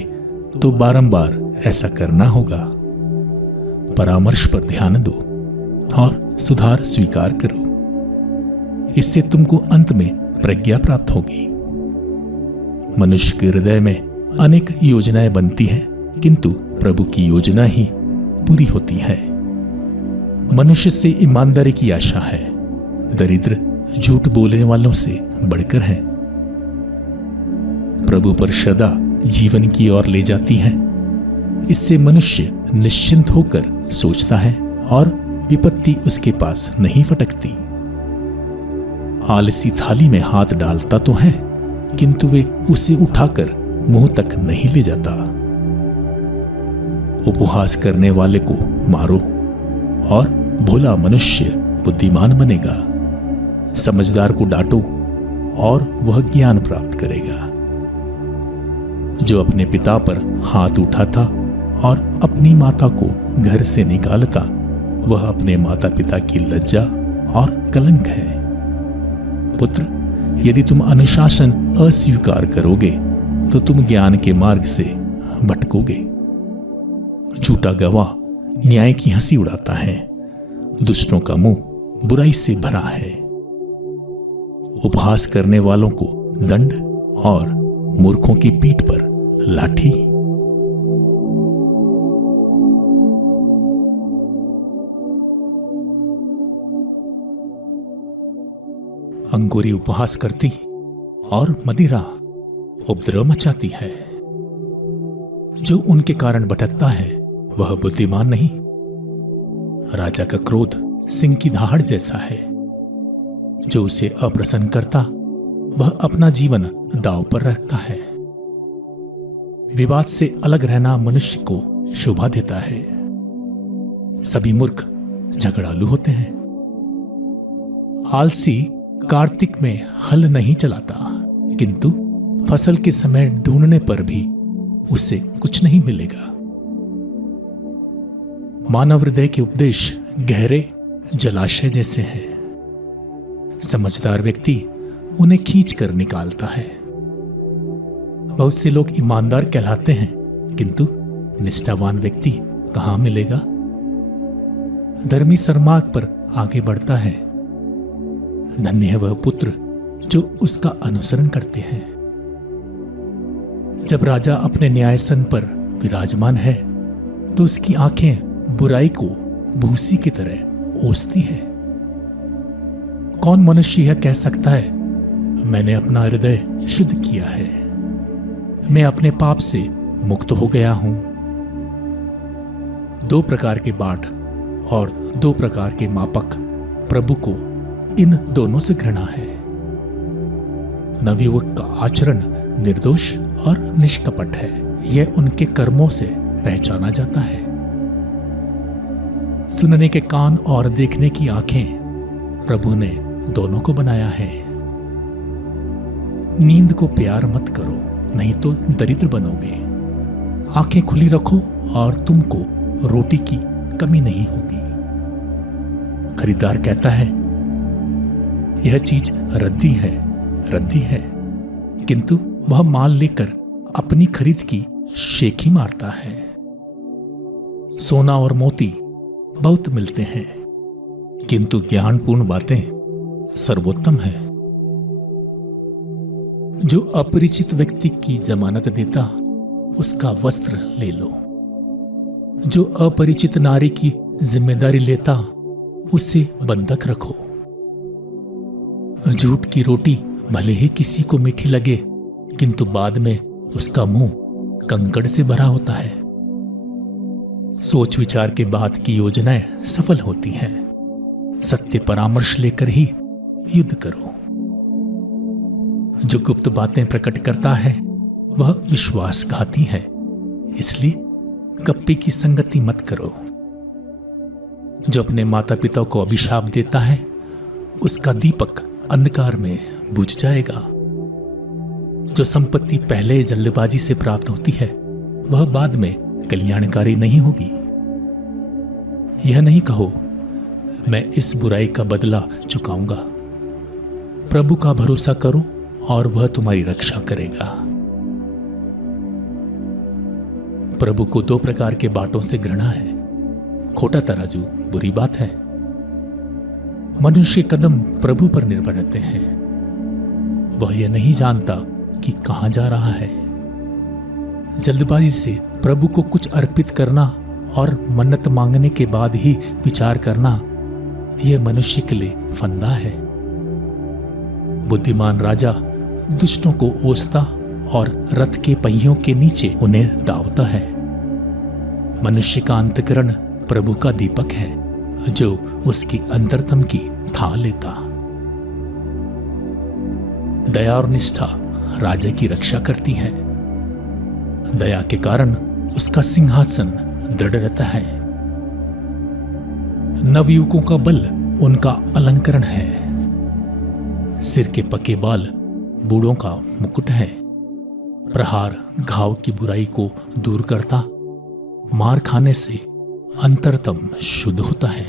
तो बारंबार ऐसा करना होगा। परामर्श पर ध्यान दो और सुधार स्वीकार करो। इससे तुमको अंत में प्रज्ञा प्राप्त होगी। मनुष्य के हृदय में अनेक योजनाएं बनती हैं, किंतु प्रभु की योजना ही पूरी होती है। मनुष्य से ईमानदारी की आशा है, दरिद्र झूठ बोलने वालों से बढ़कर है। प्रभु पर श्रद्धा जीवन की ओर ले जाती है। इससे मनुष्य निश्चिंत होकर सोचता है और विपत्ति उसके पास नहीं फटकती। आलसी थाली में हाथ डालता तो है, किंतु वे उसे उठाकर मुंह तक नहीं ले जाता। उपहास करने वाले को मारो और भोला मनुष्य बुद्धिमान बनेगा। समझदार को डांटो और वह ज्ञान प्राप्त करेगा। जो अपने पिता पर हाथ उठाता और अपनी माता को घर से निकालता वह अपने माता पिता की लज्जा और कलंक है। पुत्र, यदि तुम अनुशासन अस्वीकार करोगे तो तुम ज्ञान के मार्ग से भटकोगे। झूठा गवाह न्याय की हंसी उड़ाता है। दुष्टों का मुंह बुराई से भरा है। उपहास करने वालों को दंड और मूर्खों की पीठ पर लाठी। अंगूरी उपहास करती और मदिरा उपद्रव मचाती है। जो उनके कारण भटकता है वह बुद्धिमान नहीं। राजा का क्रोध सिंह की दहाड़ जैसा है। जो उसे अप्रसन्न करता वह अपना जीवन दांव पर रखता है। विवाद से अलग रहना मनुष्य को शोभा देता है। सभी मूर्ख झगड़ालू होते हैं। आलसी कार्तिक में हल नहीं चलाता, किंतु फसल के समय ढूंढने पर भी उसे कुछ नहीं मिलेगा। मानव हृदय के उपदेश गहरे जलाशय जैसे हैं। समझदार व्यक्ति उन्हें खींच कर निकालता है। बहुत से लोग ईमानदार कहलाते हैं, किंतु निष्ठावान व्यक्ति कहां मिलेगा। धर्मी सरमार्ग पर आगे बढ़ता है। धन्य है वह पुत्र जो उसका अनुसरण करते हैं। जब राजा अपने न्यायसन पर विराजमान है तो उसकी आंखें बुराई को भूसी की तरह ओसती है। कौन मनुष्य यह कह सकता है, मैंने अपना हृदय शुद्ध किया है, मैं अपने पाप से मुक्त हो गया हूं। दो प्रकार के बाट और दो प्रकार के मापक प्रभु को इन दोनों से घृणा है। नवयुवक का आचरण निर्दोष और निष्कपट है। यह उनके कर्मों से पहचाना जाता है। सुनने के कान और देखने की आंखें प्रभु ने दोनों को बनाया है। नींद को प्यार मत करो, नहीं तो दरिद्र बनोगे। आंखें खुली रखो और तुमको रोटी की कमी नहीं होगी। खरीदार कहता है, यह चीज रद्दी है, किंतु वह माल लेकर अपनी खरीद की शेखी मारता है। सोना और मोती बहुत मिलते हैं, किंतु ज्ञानपूर्ण बातें सर्वोत्तम है। जो अपरिचित व्यक्ति की जमानत देता, उसका वस्त्र ले लो। जो अपरिचित नारी की जिम्मेदारी लेता, उसे बंधक रखो। झूठ की रोटी भले ही किसी को मीठी लगे, किंतु बाद में उसका मुंह कंकड़ से भरा होता है। सोच विचार के बाद की योजनाएं सफल होती हैं। सत्य परामर्श लेकर ही युद्ध करो। जो गुप्त बातें प्रकट करता है वह विश्वासघाती है, इसलिए गप्पे की संगति मत करो। जो अपने माता पिता को अभिशाप देता है, उसका दीपक अंधकार में बुझ जाएगा। जो संपत्ति पहले जल्दबाजी से प्राप्त होती है, वह बाद में कल्याणकारी नहीं होगी। यह नहीं कहो मैं इस बुराई का बदला चुकाऊंगा। प्रभु का भरोसा करो और वह तुम्हारी रक्षा करेगा। प्रभु को 2 प्रकार के बातों से घृणा है। खोटा तराजू बुरी बात है। मनुष्य के कदम प्रभु पर निर्भर रहते हैं। वह यह नहीं जानता कि कहां जा रहा है। जल्दबाजी से प्रभु को कुछ अर्पित करना और मन्नत मांगने के बाद ही विचार करना, यह मनुष्य के लिए फंदा है। बुद्धिमान राजा दुष्टों को ओसता और रथ के पहियों के नीचे उन्हें दावता है। मनुष्य का अंतःकरण प्रभु का दीपक है, जो उसकी अंतरतम की था लेता। दया और निष्ठा राजा की रक्षा करती है। दया के कारण उसका सिंहासन दृढ़ रहता है। नवयुवकों का बल उनका अलंकरण है। सिर के पके बाल बूढ़ों का मुकुट है। प्रहार घाव की बुराई को दूर करता, मार खाने से अंतरतम शुद्ध होता है।